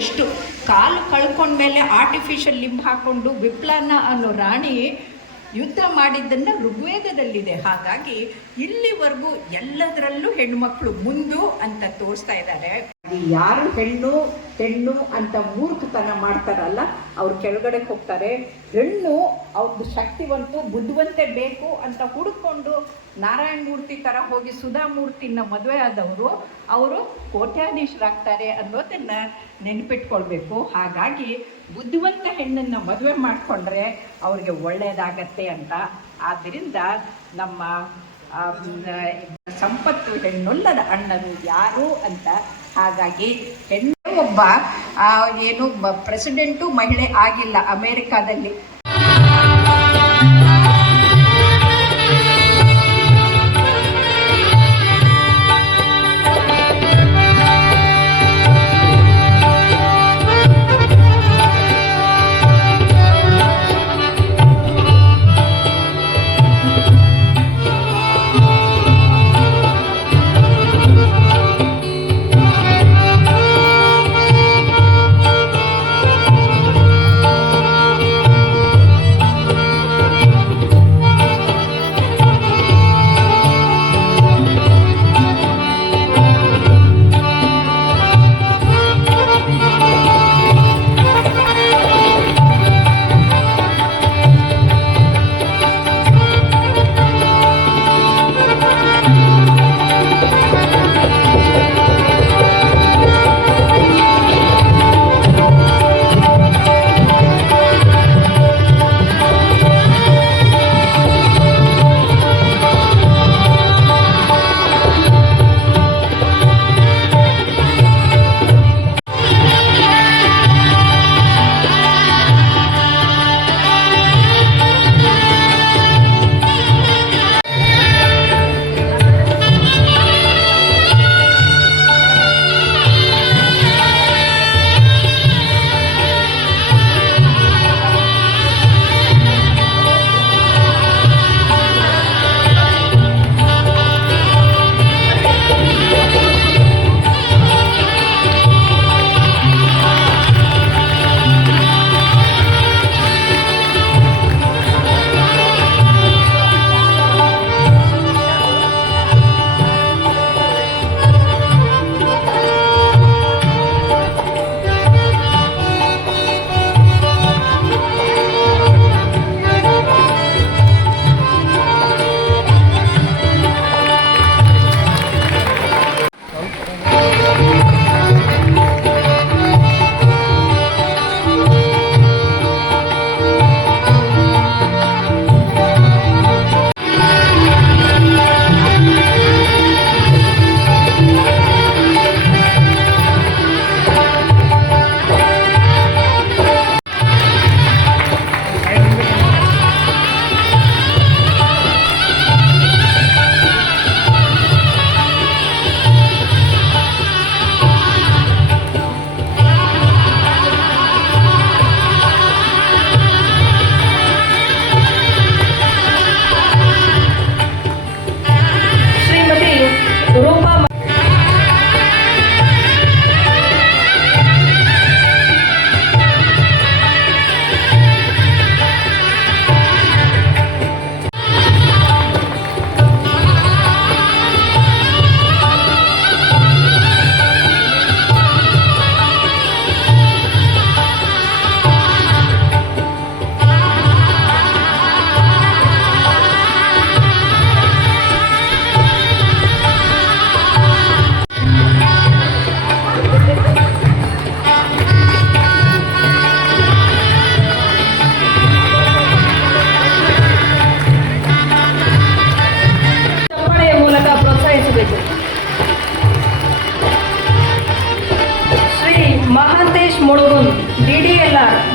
ಎಷ್ಟು ಕಾಲು ಕಳ್ಕೊಂಡ್ಮೇಲೆ artificial limb ಹಾಕ್ಕೊಂಡು ವಿಪ್ಲನ ಅನ್ನೋ ರಾಣಿ ಯುದ್ಧ ಮಾಡಿದ್ದನ್ನು ಋಗ್ವೇದದಲ್ಲಿದೆ. ಹಾಗಾಗಿ ಇಲ್ಲಿವರೆಗೂ ಎಲ್ಲದರಲ್ಲೂ ಹೆಣ್ಮಕ್ಳು ಮುಂದು ಅಂತ ತೋರಿಸ್ತಾ ಇದ್ದಾರೆ. ಯಾರು ಹೆಣ್ಣು ಅಂತ ಮೂರ್ಖತನ ಮಾಡ್ತಾರಲ್ಲ ಅವ್ರು ಕೆಳಗಡೆ ಹೋಗ್ತಾರೆ. ಹೆಣ್ಣು ಅವ್ರದ್ದು ಶಕ್ತಿವಂತು ಬುದ್ಧಿವಂತೆ ಬೇಕು ಅಂತ ಹುಡುಕೊಂಡು ನಾರಾಯಣ ಮೂರ್ತಿ ಥರ ಹೋಗಿ ಸುಧಾಮೂರ್ತಿನ ಮದುವೆ ಆದವರು ಅವರು ಕೋಟ್ಯಾಧೀಶರಾಗ್ತಾರೆ ಅನ್ನೋದನ್ನು ನೆನಪಿಟ್ಕೊಳ್ಬೇಕು. ಹಾಗಾಗಿ ಬುದ್ಧಿವಂತ ಹೆಣ್ಣನ್ನು ಮದುವೆ ಮಾಡಿಕೊಂಡ್ರೆ ಅವ್ರಿಗೆ ಒಳ್ಳೆಯದಾಗತ್ತೆ ಅಂತ. ಆದ್ದರಿಂದ ನಮ್ಮ ಸಂಪತ್ತು ಹೆಣ್ಣುಲ್ಲದ ಅಣ್ಣನು ಯಾರು ಅಂತ. ಹಾಗಾಗಿ ಹೆಣ್ಣು ಒಬ್ಬ ಪ್ರೆಸಿಡೆಂಟು ಮಹಿಳೆ ಆಗಿಲ್ಲ ಅಮೇರಿಕಾದಲ್ಲಿ.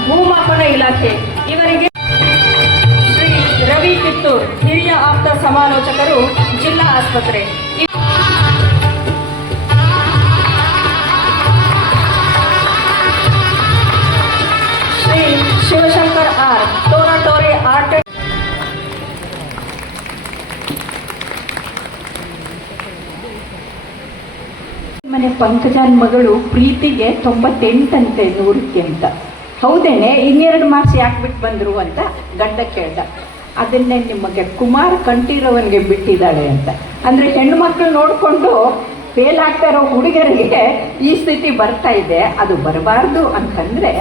ಭೂಮಾಪನ ಇಲಾಖೆ ಇವರಿಗೆ ಶ್ರೀ ರವಿ ಕಿತ್ತೂರ್ ಹಿರಿಯ ಆಪ್ತ ಸಮಾಲೋಚಕರು ಜಿಲ್ಲಾ ಆಸ್ಪತ್ರೆ ಶ್ರೀ ಶಿವಶಂಕರ್ ಆರ್ ಟೋರಾಟೋರಿ ಆರ್ಟ್ ಮನೆ ಪಂಕಜನ್ ಮಗಳು ಪ್ರೀತಿಗೆ 98 ಅಂತೆ 100ಕ್ಕೆ ಅಂತ. ಹೌದೇನೆ, ಇನ್ನೆರಡು ಮಾರ್ಕ್ಸ್ ಯಾಕೆ ಬಿಟ್ಟು ಬಂದರು ಅಂತ ಗಂಡ ಕೇಳ್ದ. ಅದನ್ನೇ ನಿಮಗೆ ಕುಮಾರ್ ಕಂಠೀರವನಿಗೆ ಬಿಟ್ಟಿದ್ದಾಳೆ ಅಂತ. ಅಂದರೆ ಹೆಣ್ಣು ಮಕ್ಕಳು ನೋಡಿಕೊಂಡು ಫೇಲ್ ಆಗ್ತಾ ಇರೋ ಹುಡುಗರಿಗೆ ಈ ಸ್ಥಿತಿ ಬರ್ತಾ ಇದೆ. ಅದು ಬರಬಾರ್ದು ಅಂತಂದರೆ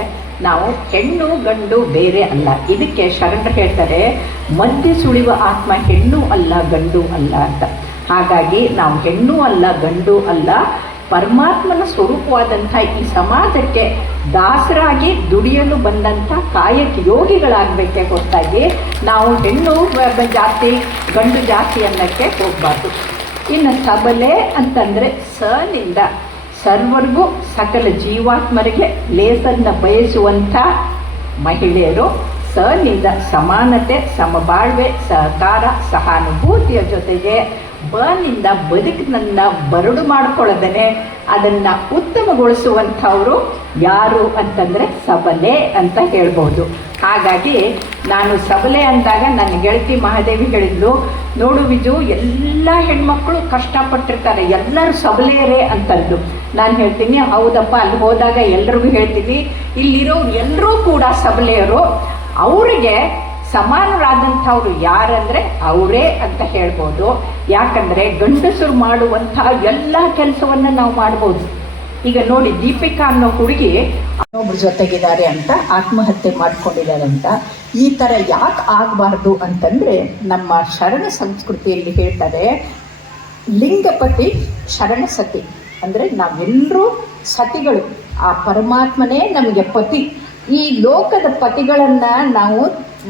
ನಾವು ಹೆಣ್ಣು ಗಂಡು ಬೇರೆ ಅಲ್ಲ. ಇದಕ್ಕೆ ಶರಣರು ಹೇಳ್ತಾರೆ, ಮಧ್ಯೆ ಸುಳಿವ ಆತ್ಮ ಹೆಣ್ಣು ಅಲ್ಲ ಗಂಡು ಅಲ್ಲ ಅಂತ. ಹಾಗಾಗಿ ನಾವು ಹೆಣ್ಣು ಅಲ್ಲ ಗಂಡು ಅಲ್ಲ, ಪರಮಾತ್ಮನ ಸ್ವರೂಪವಾದಂಥ ಈ ಸಮಾಜಕ್ಕೆ ದಾಸರಾಗಿ ದುಡಿಯಲು ಬಂದಂಥ ಕಾಯಕ ಯೋಗಿಗಳಾಗಬೇಕೇ ಹೊರತಾಗಿ ನಾವು ಹೆಣ್ಣು ಜಾತಿ ಗಂಡು ಜಾತಿ ಅನ್ನೋಕ್ಕೆ ಹೋಗಬಾರ್ದು. ಇನ್ನು ಸಬಲೆ ಅಂತಂದರೆ ಸನಿಂದ ಸರ್ವರಿಗೂ ಸಕಲ ಜೀವಾತ್ಮರಿಗೆ ಲೇಸನ್ನು ಬಯಸುವಂಥ ಮಹಿಳೆಯರು, ಸನಿಂದ ಸಮಾನತೆ, ಸಮಬಾಳ್ವೆ, ಸಹಕಾರ, ಸಹಾನುಭೂತಿಯ ಜೊತೆಗೆ ಬನಿಂದ ಬದುಕಿನನ್ನು ಬರಡು ಮಾಡಿಕೊಳ್ಳದೇ ಅದನ್ನು ಉತ್ತಮಗೊಳಿಸುವಂಥವರು ಯಾರು ಅಂತಂದರೆ ಸಬಲೆ ಅಂತ ಹೇಳ್ಬೋದು. ಹಾಗಾಗಿ ನಾನು ಸಬಲೆ ಅಂದಾಗ ನನ್ನ ಗೆಳತಿ ಮಹಾದೇವಿ ಹೇಳಿದ್ಲು, ನೋಡು ವಿಜು, ಎಲ್ಲ ಹೆಣ್ಮಕ್ಳು ಕಷ್ಟಪಟ್ಟಿರ್ತಾರೆ, ಎಲ್ಲರೂ ಸಬಲೆಯರೇ ಅಂತಂದು. ನಾನು ಹೇಳ್ತೀನಿ, ಹೌದಪ್ಪ, ಅಲ್ಲಿ ಹೋದಾಗ ಎಲ್ರಿಗೂ ಹೇಳ್ತೀನಿ, ಇಲ್ಲಿರೋ ಎಲ್ಲರೂ ಕೂಡ ಸಬಲೆಯರು. ಅವರಿಗೆ ಸಮಾನರಾದಂಥವ್ರು ಯಾರಂದರೆ ಅವರೇ ಅಂತ ಹೇಳ್ಬೋದು. ಯಾಕಂದರೆ ಗಂಡಸರು ಮಾಡುವಂಥ ಎಲ್ಲ ಕೆಲಸವನ್ನು ನಾವು ಮಾಡ್ಬೋದು. ಈಗ ನೋಡಿ, ದೀಪಿಕಾ ಅನ್ನೋ ಹುಡುಗಿ ಇನ್ನೊಬ್ರ ಜೊತೆಗಿದ್ದಾರೆ ಅಂತ ಆತ್ಮಹತ್ಯೆ ಮಾಡ್ಕೊಂಡಿದ್ದಾರೆ ಅಂತ. ಈ ಥರ ಯಾಕೆ ಆಗಬಾರ್ದು ಅಂತಂದರೆ ನಮ್ಮ ಶರಣ ಸಂಸ್ಕೃತಿಯಲ್ಲಿ ಹೇಳ್ತಾರೆ, ಲಿಂಗಪತಿ ಶರಣ ಸತಿ. ಅಂದರೆ ನಾವೆಲ್ಲರೂ ಸತಿಗಳು, ಆ ಪರಮಾತ್ಮನೇ ನಮಗೆ ಪತಿ. ಈ ಲೋಕದ ಪತಿಗಳನ್ನು ನಾವು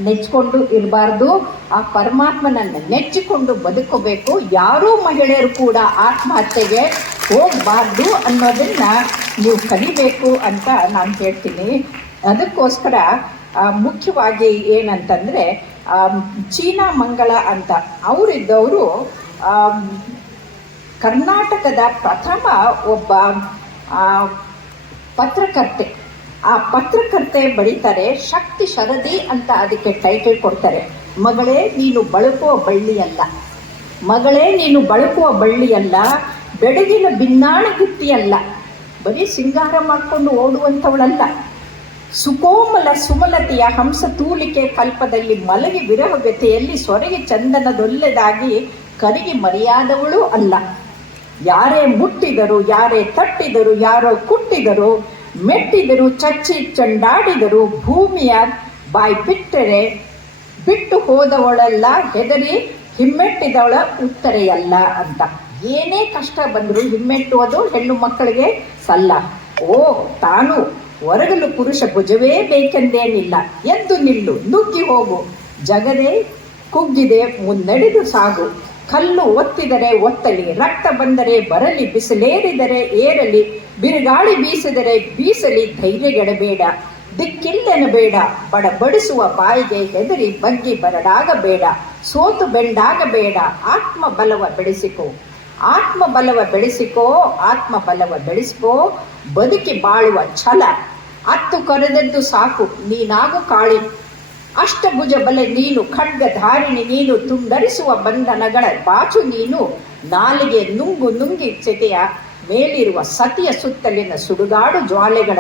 ನೆಚ್ಚಿಕೊಂಡು ಇರಬಾರ್ದು, ಆ ಪರಮಾತ್ಮನನ್ನು ನೆಚ್ಚಿಕೊಂಡು ಬದುಕಬೇಕು. ಯಾರೂ ಮಹಿಳೆಯರು ಕೂಡ ಆತ್ಮಹತ್ಯೆಗೆ ಹೋಗಬಾರ್ದು ಅನ್ನೋದನ್ನು ನೀವು ಕಲಿಬೇಕು ಅಂತ ನಾನು ಹೇಳ್ತೀನಿ. ಅದಕ್ಕೋಸ್ಕರ ಮುಖ್ಯವಾಗಿ ಏನಂತಂದರೆ, ಚೀನಾ ಮಂಗಳ ಅಂತ ಅವರಿದ್ದವರು ಕರ್ನಾಟಕದ ಪ್ರಥಮ ಒಬ್ಬ ಪತ್ರಕರ್ತೆ. ಆ ಪತ್ರಕರ್ತೆ ಬರೀತಾರೆ, ಶಕ್ತಿ ಶರದಿ ಅಂತ ಅದಕ್ಕೆ ಟೈಟಲ್ ಕೊಡ್ತಾರೆ. ಮಗಳೇ ನೀನು ಬಳಕುವ ಬಳ್ಳಿಯಲ್ಲ, ಮಗಳೇ ನೀನು ಬಳಕುವ ಬಳ್ಳಿಯಲ್ಲ, ಬೆಡಗಿನ ಬಿನ್ನಾಣಗುತ್ತಿಯಲ್ಲ, ಬರೀ ಸಿಂಗಾರ ಮಾಡಿಕೊಂಡು ಓಡುವಂಥವಳಲ್ಲ, ಸುಕೋಮಲ ಸುಮಲತೆಯ ಹಂಸ ತೂಲಿಕೆ ಕಲ್ಪದಲ್ಲಿ ಮಲಗಿ ವಿರಹಗತೆಯಲ್ಲಿ ಸೊರಗಿ ಚಂದನದೊಲ್ಲೆದಾಗಿ ಕರಗಿ ಮರೆಯಾದವಳು ಅಲ್ಲ. ಯಾರೇ ಮುಟ್ಟಿದರು, ಯಾರೇ ತಟ್ಟಿದರು, ಯಾರೋ ಕುಟ್ಟಿದರು, ಮೆಟ್ಟಿದರು, ಚಚ್ಚಿ ಚಂಡಾಡಿದರು, ಭೂಮಿಯ ಬಾಯಿ ಬಿಟ್ಟರೆ ಬಿಟ್ಟು ಹೋದವಳೆಲ್ಲ ಹೆದರಿ ಹಿಮ್ಮೆಟ್ಟಿದವಳ ಉತ್ತರೆಯಲ್ಲ ಅಂತ. ಏನೇ ಕಷ್ಟ ಬಂದರೂ ಹಿಮ್ಮೆಟ್ಟುವುದು ಹೆಣ್ಣು ಮಕ್ಕಳಿಗೆ ಸಲ್ಲ. ತಾನು ಹೊರಗಲು ಪುರುಷ ಭುಜವೇ ಬೇಕೆಂದೇನಿಲ್ಲ, ಎದ್ದು ನಿಲ್ಲು, ನುಗ್ಗಿ ಹೋಗು, ಜಗದೇ ಕುಗ್ಗಿದೆ ಮುನ್ನಡೆದು ಸಾಗು, ಕಲ್ಲು ಒತ್ತಿದರೆ ಒತ್ತಲಿ, ರಕ್ತ ಬಂದರೆ ಬರಲಿ, ಬಿಸಿಲೇರಿದರೆ ಏರಲಿ, ಬಿರುಗಾಳಿ ಬೀಸಿದರೆ ಬೀಸಲಿ, ಧೈರ್ಯಗೆಡಬೇಡ, ದಿಕ್ಕಿಲ್ಲೆನಬೇಡ, ಬಡಬಡಿಸುವ ಬಾಯಿಗೆ ಹೆದರಿ ಬಗ್ಗಿ ಬರಡಾಗಬೇಡ, ಸೋತು ಬೆಂಡಾಗಬೇಡ, ಆತ್ಮಬಲವ ಬೆಳೆಸಿಕೋ, ಆತ್ಮಬಲವ ಬೆಳೆಸಿಕೋ, ಆತ್ಮಬಲವ ಬೆಳೆಸಿಕೋ, ಬದುಕಿ ಬಾಳುವ ಛಲ ಅತ್ತು ಕರೆದದ್ದು ಸಾಕು, ನೀನಾಗು ಕಾಳಿ, ಅಷ್ಟಭುಜ ಬಲೆ ನೀನು, ಖಡ್ಗಧಾರಿಣಿ ನೀನು, ತುಂಡರಿಸುವ ಬಂಧನಗಳ ಬಾಚು ನೀನು, ನಾಲಿಗೆ ನುಂಗು ನುಂಗಿ ಚೆತೆಯ ಮೇಲಿರುವ ಸತಿಯ ಸುತ್ತಲಿನ ಸುಡುಗಾಡು ಜ್ವಾಲೆಗಳ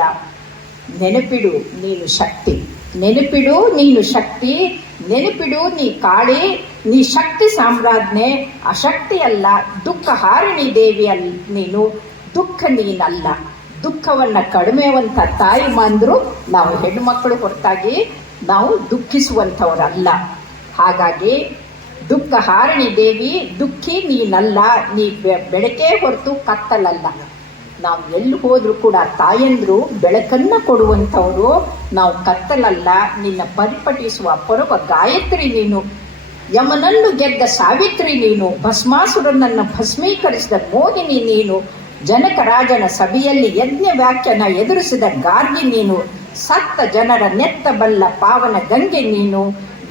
ನೆನಪಿಡು ನೀನು ಶಕ್ತಿ, ನೆನಪಿಡು ನೀನು ಶಕ್ತಿ, ನೆನಪಿಡು ನೀ ಕಾಳಿ, ನೀ ಶಕ್ತಿ ಸಾಮ್ರಾಜ್ಞೆ, ಅಶಕ್ತಿ ಅಲ್ಲ, ದುಃಖ ಹಾರಿಣಿ ದೇವಿ ನೀನು, ದುಃಖ ನೀನಲ್ಲ. ದುಃಖವನ್ನು ಕಡಿಮೆವಂಥ ತಾಯಿ ಮಾಂದ್ರು ನಾವು ಹೆಣ್ಣುಮಕ್ಕಳು ಹೊರತಾಗಿ ನಾವು ದುಃಖಿಸುವಂಥವರಲ್ಲ. ಹಾಗಾಗಿ ದುಃಖ ಹಾರಿಣಿ ದೇವಿ, ದುಃಖಿ ನೀನಲ್ಲ, ನೀ ಬೆಳಕೇ ಹೊರತು ಕತ್ತಲಲ್ಲ. ನಾವು ಎಲ್ಲಿ ಹೋದರೂ ಕೂಡ ತಾಯಂದ್ರು ಬೆಳಕನ್ನು ಕೊಡುವಂಥವರು, ನಾವು ಕತ್ತಲಲ್ಲ. ನಿನ್ನ ಪರಿಪಟಿಸುವ ಪೊರವ ಗಾಯತ್ರಿ ನೀನು, ಯಮನನ್ನು ಗೆದ್ದ ಸಾವಿತ್ರಿ ನೀನು, ಭಸ್ಮಾಸುರನನ್ನು ಭಸ್ಮೀಕರಿಸಿದ ಮೋಹಿನಿ ನೀನು, ಜನಕ ರಾಜನ ಸಭೆಯಲ್ಲಿ ಯಜ್ಞ ವ್ಯಾಖ್ಯಾನ ಎದುರಿಸಿದ ಗಾರ್ಗಿ ನೀನು, ಸತ್ತ ಜನರ ನೆತ್ತಬಲ್ಲ ಪಾವನ ಗಂಗೆ ನೀನು,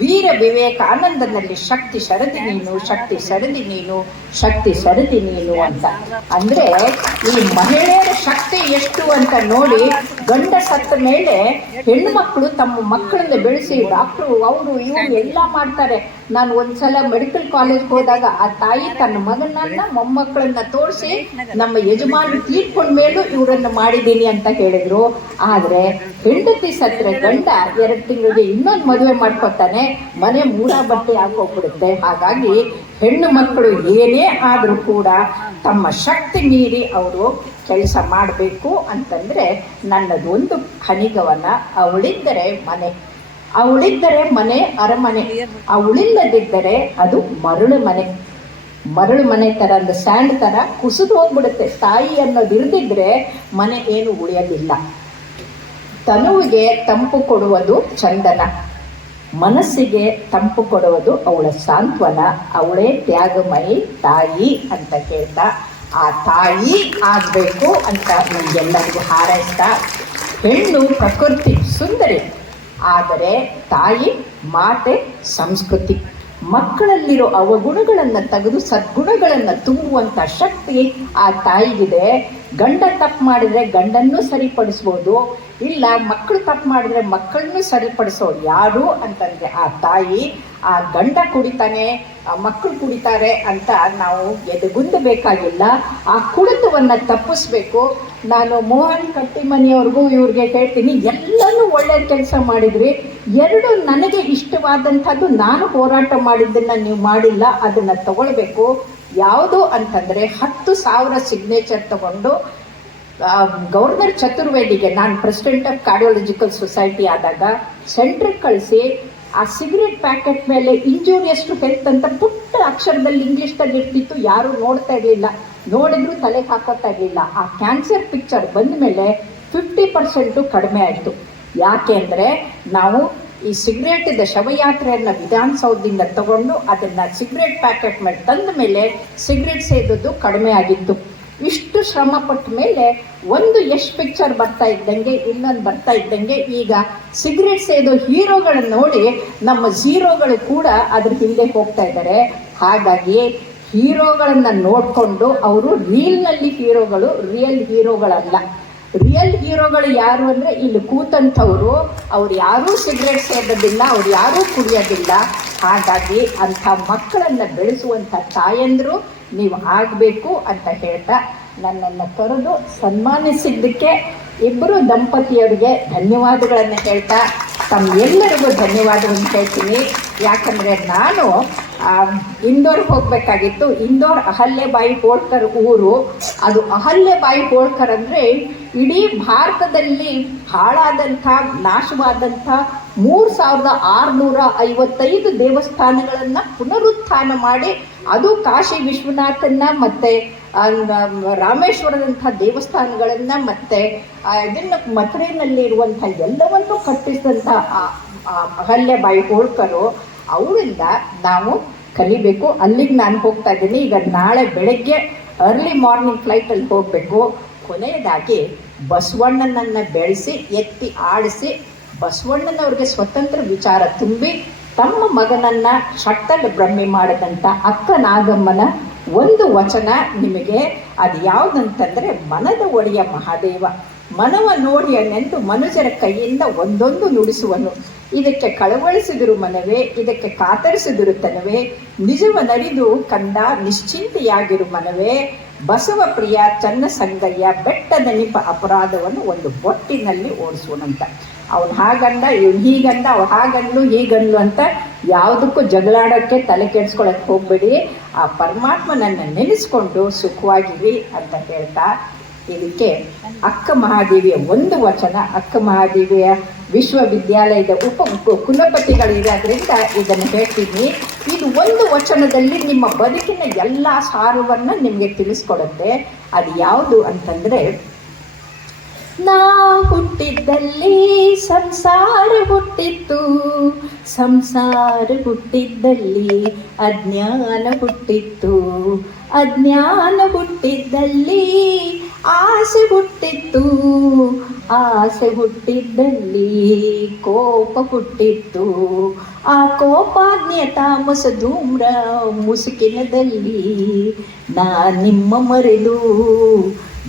ವೀರ ವಿವೇಕಾನಂದನಲ್ಲಿ ಶಕ್ತಿ ಸರದಿ ನೀನು, ಶಕ್ತಿ ಸರದಿ ನೀನು, ಶಕ್ತಿ ಸರದಿ ನೀನು ಅಂತ. ಅಂದರೆ ಈ ಮಹಿಳೆಯರ ಶಕ್ತಿ ಎಷ್ಟು ಅಂತ ನೋಡಿ, ಗಂಡ ಸತ್ತ ಮೇಲೆ ಹೆಣ್ಣು ಮಕ್ಕಳು ತಮ್ಮ ಮಕ್ಕಳನ್ನ ಬೆಳೆಸಿ ಡಾಕ್ಟ್ರು ಅವರು ಇವರು ಎಲ್ಲ ಮಾಡ್ತಾರೆ. ನಾನು ಒಂದ್ಸಲ ಮೆಡಿಕಲ್ ಕಾಲೇಜ್ಗೆ ಹೋದಾಗ ಆ ತಾಯಿ ತನ್ನ ಮಗನನ್ನ ಮೊಮ್ಮಕ್ಕಳನ್ನ ತೋರಿಸಿ ನಮ್ಮ ಯಜಮಾನ ತೀರ್ಕೊಂಡ ಮೇಲೂ ಇವರನ್ನು ಮಾಡಿದ್ದೀನಿ ಅಂತ ಹೇಳಿದ್ರು. ಆದರೆ ಹೆಂಡತಿ ಸತ್ರೆ ಗಂಡ 2 ತಿಂಗಳಿಗೆ ಇನ್ನೊಂದು ಮದುವೆ ಮಾಡ್ಕೊತಾನೆ, ಮನೆ ಮೂಡ ಬಟ್ಟೆ ಹಾಕೋಗ್ಬಿಡುತ್ತೆ. ಹಾಗಾಗಿ ಹೆಣ್ಣು ಮಕ್ಕಳು ಏನೇ ಆದರೂ ಕೂಡ ತಮ್ಮ ಶಕ್ತಿ ಮೀರಿ ಅವರು ಕೆಲಸ ಮಾಡಬೇಕು ಅಂತಂದರೆ ನನ್ನದೊಂದು ಹನಿಗವನ, ಅವಳಿದ್ದರೆ ಮನೆ ಅರಮನೆ, ಅವಳಿಲ್ಲದಿದ್ದರೆ ಅದು ಮರಳು ಮನೆ ಥರ, ಒಂದು ಸ್ಯಾಂಡ್ ಥರ ಕುಸಿದು ಹೋಗ್ಬಿಡುತ್ತೆ. ತಾಯಿ ಅನ್ನೋದು ಇರದಿದ್ರೆ ಮನೆ ಏನು ಉಳಿಯೋದಿಲ್ಲ. ತನುವಿಗೆ ತಂಪು ಕೊಡುವುದು ಚಂದನ, ಮನಸ್ಸಿಗೆ ತಂಪು ಕೊಡುವುದು ಅವಳ ಸಾಂತ್ವನ, ಅವಳೇ ತ್ಯಾಗಮಯಿ ತಾಯಿ ಅಂತ ಕೇಳ್ತಾ ಆ ತಾಯಿ ಆಗಬೇಕು ಅಂತ ನಮಗೆಲ್ಲರಿಗೂ ಹಾರೈಸ್ತಾ, ಹೆಣ್ಣು ಪ್ರಕೃತಿ ಸುಂದರಿ, ಆದರೆ ತಾಯಿ ಮಾತೆ ಸಂಸ್ಕೃತಿ. ಮಕ್ಕಳಲ್ಲಿರೋ ಅವಗುಣಗಳನ್ನು ತೆಗೆದು ಸದ್ಗುಣಗಳನ್ನು ತುಂಬುವಂಥ ಶಕ್ತಿ ಆ ತಾಯಿಗಿದೆ. ಗಂಡ ತಪ್ಪು ಮಾಡಿದರೆ ಗಂಡನ್ನೂ ಸರಿಪಡಿಸ್ಬೋದು, ಇಲ್ಲ ಮಕ್ಕಳು ತಪ್ಪು ಮಾಡಿದ್ರೆ ಮಕ್ಕಳನ್ನೂ ಸರಿಪಡಿಸೋದು ಯಾರು ಅಂತಂದರೆ ಆ ತಾಯಿ. ಆ ಗಂಡ ಕುಡಿತಾನೆ, ಆ ಮಕ್ಕಳು ಕುಡಿತಾರೆ ಅಂತ ನಾವು ಎದೆಗುಂದಬೇಕಾಗಿಲ್ಲ. ಆ ಕುಡಿತವನ್ನು ತಪ್ಪಿಸ್ಬೇಕು. ನಾನು ಮೋಹನ್ ಕಟ್ಟಿಮನಿಯವ್ರಿಗೂ ಇವ್ರಿಗೆ ಹೇಳ್ತೀನಿ, ಎಲ್ಲನೂ ಒಳ್ಳೆಯ ಕೆಲಸ ಮಾಡಿದ್ರಿ, 2 ನನಗೆ ಇಷ್ಟವಾದಂಥದ್ದು ನಾನು ಹೋರಾಟ ಮಾಡಿದ್ದನ್ನು ನೀವು ಮಾಡಿಲ್ಲ, ಅದನ್ನು ತಗೊಳ್ಬೇಕು. ಯಾವುದು ಅಂತಂದರೆ 10,000 ಸಿಗ್ನೇಚರ್ ತಗೊಂಡು ಗವರ್ನರ್ ಚತುರ್ವೇದಿಗೆ, ನಾನು ಪ್ರೆಸಿಡೆಂಟ್ ಆಫ್ ಕಾರ್ಡಿಯಾಲಜಿಕಲ್ ಸೊಸೈಟಿ ಆದಾಗ ಸೆಂಟ್ರಿಗೆ ಕಳಿಸಿ ಆ ಸಿಗರೇಟ್ ಪ್ಯಾಕೆಟ್ ಮೇಲೆ ಇಂಜೂರಿಯಸ್ ಟು ಹೆಲ್ತ್ ಅಂತ ಪುಟ್ಟ ಅಕ್ಷರದಲ್ಲಿ ಇಂಗ್ಲೀಷ್ನಲ್ಲಿ ಇರ್ತಿತ್ತು, ಯಾರೂ ನೋಡ್ತಾ ಇರಲಿಲ್ಲ, ನೋಡಿದ್ರು ತಲೆಗೆ ಹಾಕೋತಾ ಇರಲಿಲ್ಲ. ಆ ಕ್ಯಾನ್ಸರ್ ಪಿಕ್ಚರ್ ಬಂದ ಮೇಲೆ 50% ಕಡಿಮೆ ಆಯಿತು. ಯಾಕೆ ಅಂದರೆ ನಾವು ಈ ಸಿಗರೇಟಿದ ಶವಯಾತ್ರೆಯನ್ನು ವಿಧಾನಸೌಧದಿಂದ ತಗೊಂಡು ಅದನ್ನು ಸಿಗರೇಟ್ ಪ್ಯಾಕೆಟ್ ಮೇಲೆ ತಂದ ಮೇಲೆ ಸಿಗರೇಟ್ ಸೇದೋದು ಕಡಿಮೆ ಆಗಿತ್ತು. ಇಷ್ಟು ಶ್ರಮ ಪಟ್ಟ ಮೇಲೆ ಒಂದು ಯಶ್ ಪಿಕ್ಚರ್ ಬರ್ತಾ ಇದ್ದಂಗೆ ಇನ್ನೊಂದು ಬರ್ತಾ ಇದ್ದಂಗೆ ಈಗ ಸಿಗರೇಟ್ ಸೇದೋ ಹೀರೋಗಳನ್ನು ನೋಡಿ ನಮ್ಮ ಝೀರೋಗಳು ಕೂಡ ಅದ್ರ ಹಿಂದೆ ಹೋಗ್ತಾ ಇದ್ದಾರೆ. ಹಾಗಾಗಿ ಹೀರೋಗಳನ್ನು ನೋಡಿಕೊಂಡು ಅವರು ರೀಲ್ನಲ್ಲಿ ಹೀರೋಗಳು, ರಿಯಲ್ ಹೀರೋಗಳಲ್ಲ. ರಿಯಲ್ ಹೀರೋಗಳು ಯಾರು ಅಂದರೆ ಇಲ್ಲಿ ಕೂತಂಥವರು, ಅವ್ರು ಯಾರೂ ಸಿಗರೇಟ್ ಸೇದೋದಿಲ್ಲ, ಅವ್ರು ಯಾರೂ ಕುಡಿಯೋದಿಲ್ಲ. ಹಾಗಾಗಿ ಅಂಥ ಮಕ್ಕಳನ್ನು ಬೆಳೆಸುವಂಥ ತಾಯಂದರು ನೀವು ಆಗಬೇಕು ಅಂತ ಹೇಳ್ತಾ ನನ್ನನ್ನು ಕರೆದು ಸನ್ಮಾನಿಸಿದ್ದಕ್ಕೆ ಇಬ್ಬರು ದಂಪತಿಯವರಿಗೆ ಧನ್ಯವಾದಗಳನ್ನು ಹೇಳ್ತಾ ತಮ್ಮೆಲ್ಲರಿಗೂ ಧನ್ಯವಾದಗಳನ್ನು ಹೇಳ್ತೀನಿ. ಯಾಕಂದರೆ ನಾನು ಇಂದೋರ್ಗೆ ಹೋಗಬೇಕಾಗಿತ್ತು. ಇಂದೋರ್ ಅಹಲ್ಯಬಾಯಿ ಹೋಳ್ಕರ್ ಊರು. ಅದು ಅಹಲ್ಯಬಾಯಿ ಹೋಳ್ಕರ್ ಅಂದರೆ ಇಡೀ ಭಾರತದಲ್ಲಿ ಹಾಳಾದಂಥ ನಾಶವಾದಂಥ 3655 ದೇವಸ್ಥಾನಗಳನ್ನು ಪುನರುತ್ಥಾನ ಮಾಡಿ, ಅದು ಕಾಶಿ ವಿಶ್ವನಾಥನ್ನ ಮತ್ತು ರಾಮೇಶ್ವರದಂಥ ದೇವಸ್ಥಾನಗಳನ್ನು ಮತ್ತು ಇದನ್ನು ಮಥುರೆಯಲ್ಲಿರುವಂಥ ಎಲ್ಲವನ್ನೂ ಕಟ್ಟಿಸಿದಂಥ ಅಹಲ್ಯಬಾಯಿ ಹೋಳ್ಕರು. ಅವರಿಂದ ನಾವು ಕಲಿಬೇಕು. ಅಲ್ಲಿಗೆ ನಾನು ಹೋಗ್ತಾ ಇದ್ದೀನಿ. ಈಗ ನಾಳೆ ಬೆಳಗ್ಗೆ ಅರ್ಲಿ ಮಾರ್ನಿಂಗ್ ಫ್ಲೈಟಲ್ಲಿ ಹೋಗಬೇಕು. ಕೊನೆಯದಾಗಿ ಬಸವಣ್ಣನನ್ನು ಬೆಳೆಸಿ ಎತ್ತಿ ಆಡಿಸಿ ಬಸವಣ್ಣನವ್ರಿಗೆ ಸ್ವತಂತ್ರ ವಿಚಾರ ತುಂಬಿ ತಮ್ಮ ಮಗನನ್ನು ಶಟ್ಟಲ್ ಬ್ರಹ್ಮಿ ಮಾಡಿದಂಥ ಅಕ್ಕ ನಾಗಮ್ಮನ ಒಂದು ವಚನ ನಿಮಗೆ. ಅದು ಯಾವುದಂತಂದರೆ, ಮನದ ಒಡೆಯ ಮಹಾದೇವ ಮನವ ನೋಡಿಯನೆಂದು ಮನುಜರ ಕೈಯಿಂದ ಒಂದೊಂದು ನುಡಿಸುವನು. ಇದಕ್ಕೆ ಕಳವಳಿಸಿದರು ಮನವೇ, ಇದಕ್ಕೆ ಕಾತರಿಸಿದರು ತನವೇ, ನಿಜವನರಿದು ಕಂದ ನಿಶ್ಚಿಂತೆಯಾಗಿರು ಮನವೇ. ಬಸವ ಪ್ರಿಯ ಚನ್ನ ಸಂಗಯ್ಯ ಬೆಟ್ಟದ ನಿಪ ಅಪರಾಧವನ್ನು ಒಂದು ಬೊಟ್ಟಿನಲ್ಲಿ ಓಡಿಸುವನಂತ. ಅವನು ಹಾಗಂದ, ಇವನು ಹೀಗಂದ, ಅವ್ನು ಹಾಗಂದ್ಲು ಹೀಗಂದ್ಲು ಅಂತ ಯಾವುದಕ್ಕೂ ಜಗಳಾಡೋಕ್ಕೆ ತಲೆ ಕೆಡಿಸ್ಕೊಳ್ಳೋಕ್ಕೆ ಹೋಗಬೇಡಿ. ಆ ಪರಮಾತ್ಮನನ್ನು ನೆನೆಸ್ಕೊಂಡು ಸುಖವಾಗಿರಿ ಅಂತ ಹೇಳ್ತಾ, ಇದಕ್ಕೆ ಅಕ್ಕ ಮಹಾದೇವಿಯ ಒಂದು ವಚನ, ಅಕ್ಕ ಮಹಾದೇವಿಯ ವಿಶ್ವವಿದ್ಯಾಲಯದ ಕುಲಪತಿಗಳಿರೋದ್ರಿಂದ ಇದನ್ನು ಹೇಳ್ತೀನಿ. ಇದು ಒಂದು ವಚನದಲ್ಲಿ ನಿಮ್ಮ ಬದುಕಿನ ಎಲ್ಲ ಸಾರವನ್ನು ನಿಮಗೆ ತಿಳಿಸ್ಕೊಡುತ್ತೆ. ಅದು ಯಾವುದು ಅಂತಂದರೆ, ನಾ ಹುಟ್ಟಿದ್ದಲ್ಲಿ ಸಂಸಾರ ಹುಟ್ಟಿತ್ತು, ಸಂಸಾರ ಹುಟ್ಟಿದ್ದಲ್ಲಿ ಅಜ್ಞಾನ ಹುಟ್ಟಿತ್ತು, ಅಜ್ಞಾನ ಹುಟ್ಟಿದ್ದಲ್ಲಿ ಆಸೆ ಹುಟ್ಟಿತ್ತು, ಆಸೆ ಹುಟ್ಟಿದ್ದಲ್ಲಿ ಕೋಪ ಹುಟ್ಟಿತ್ತು, ಆ ಕೋಪಾಗ್ನಿಯ ತಾಮಸ ಧೂಮ್ರ ಮುಸುಕಿನದಲ್ಲಿ ನಾ ನಿಮ್ಮ ಮರೆದು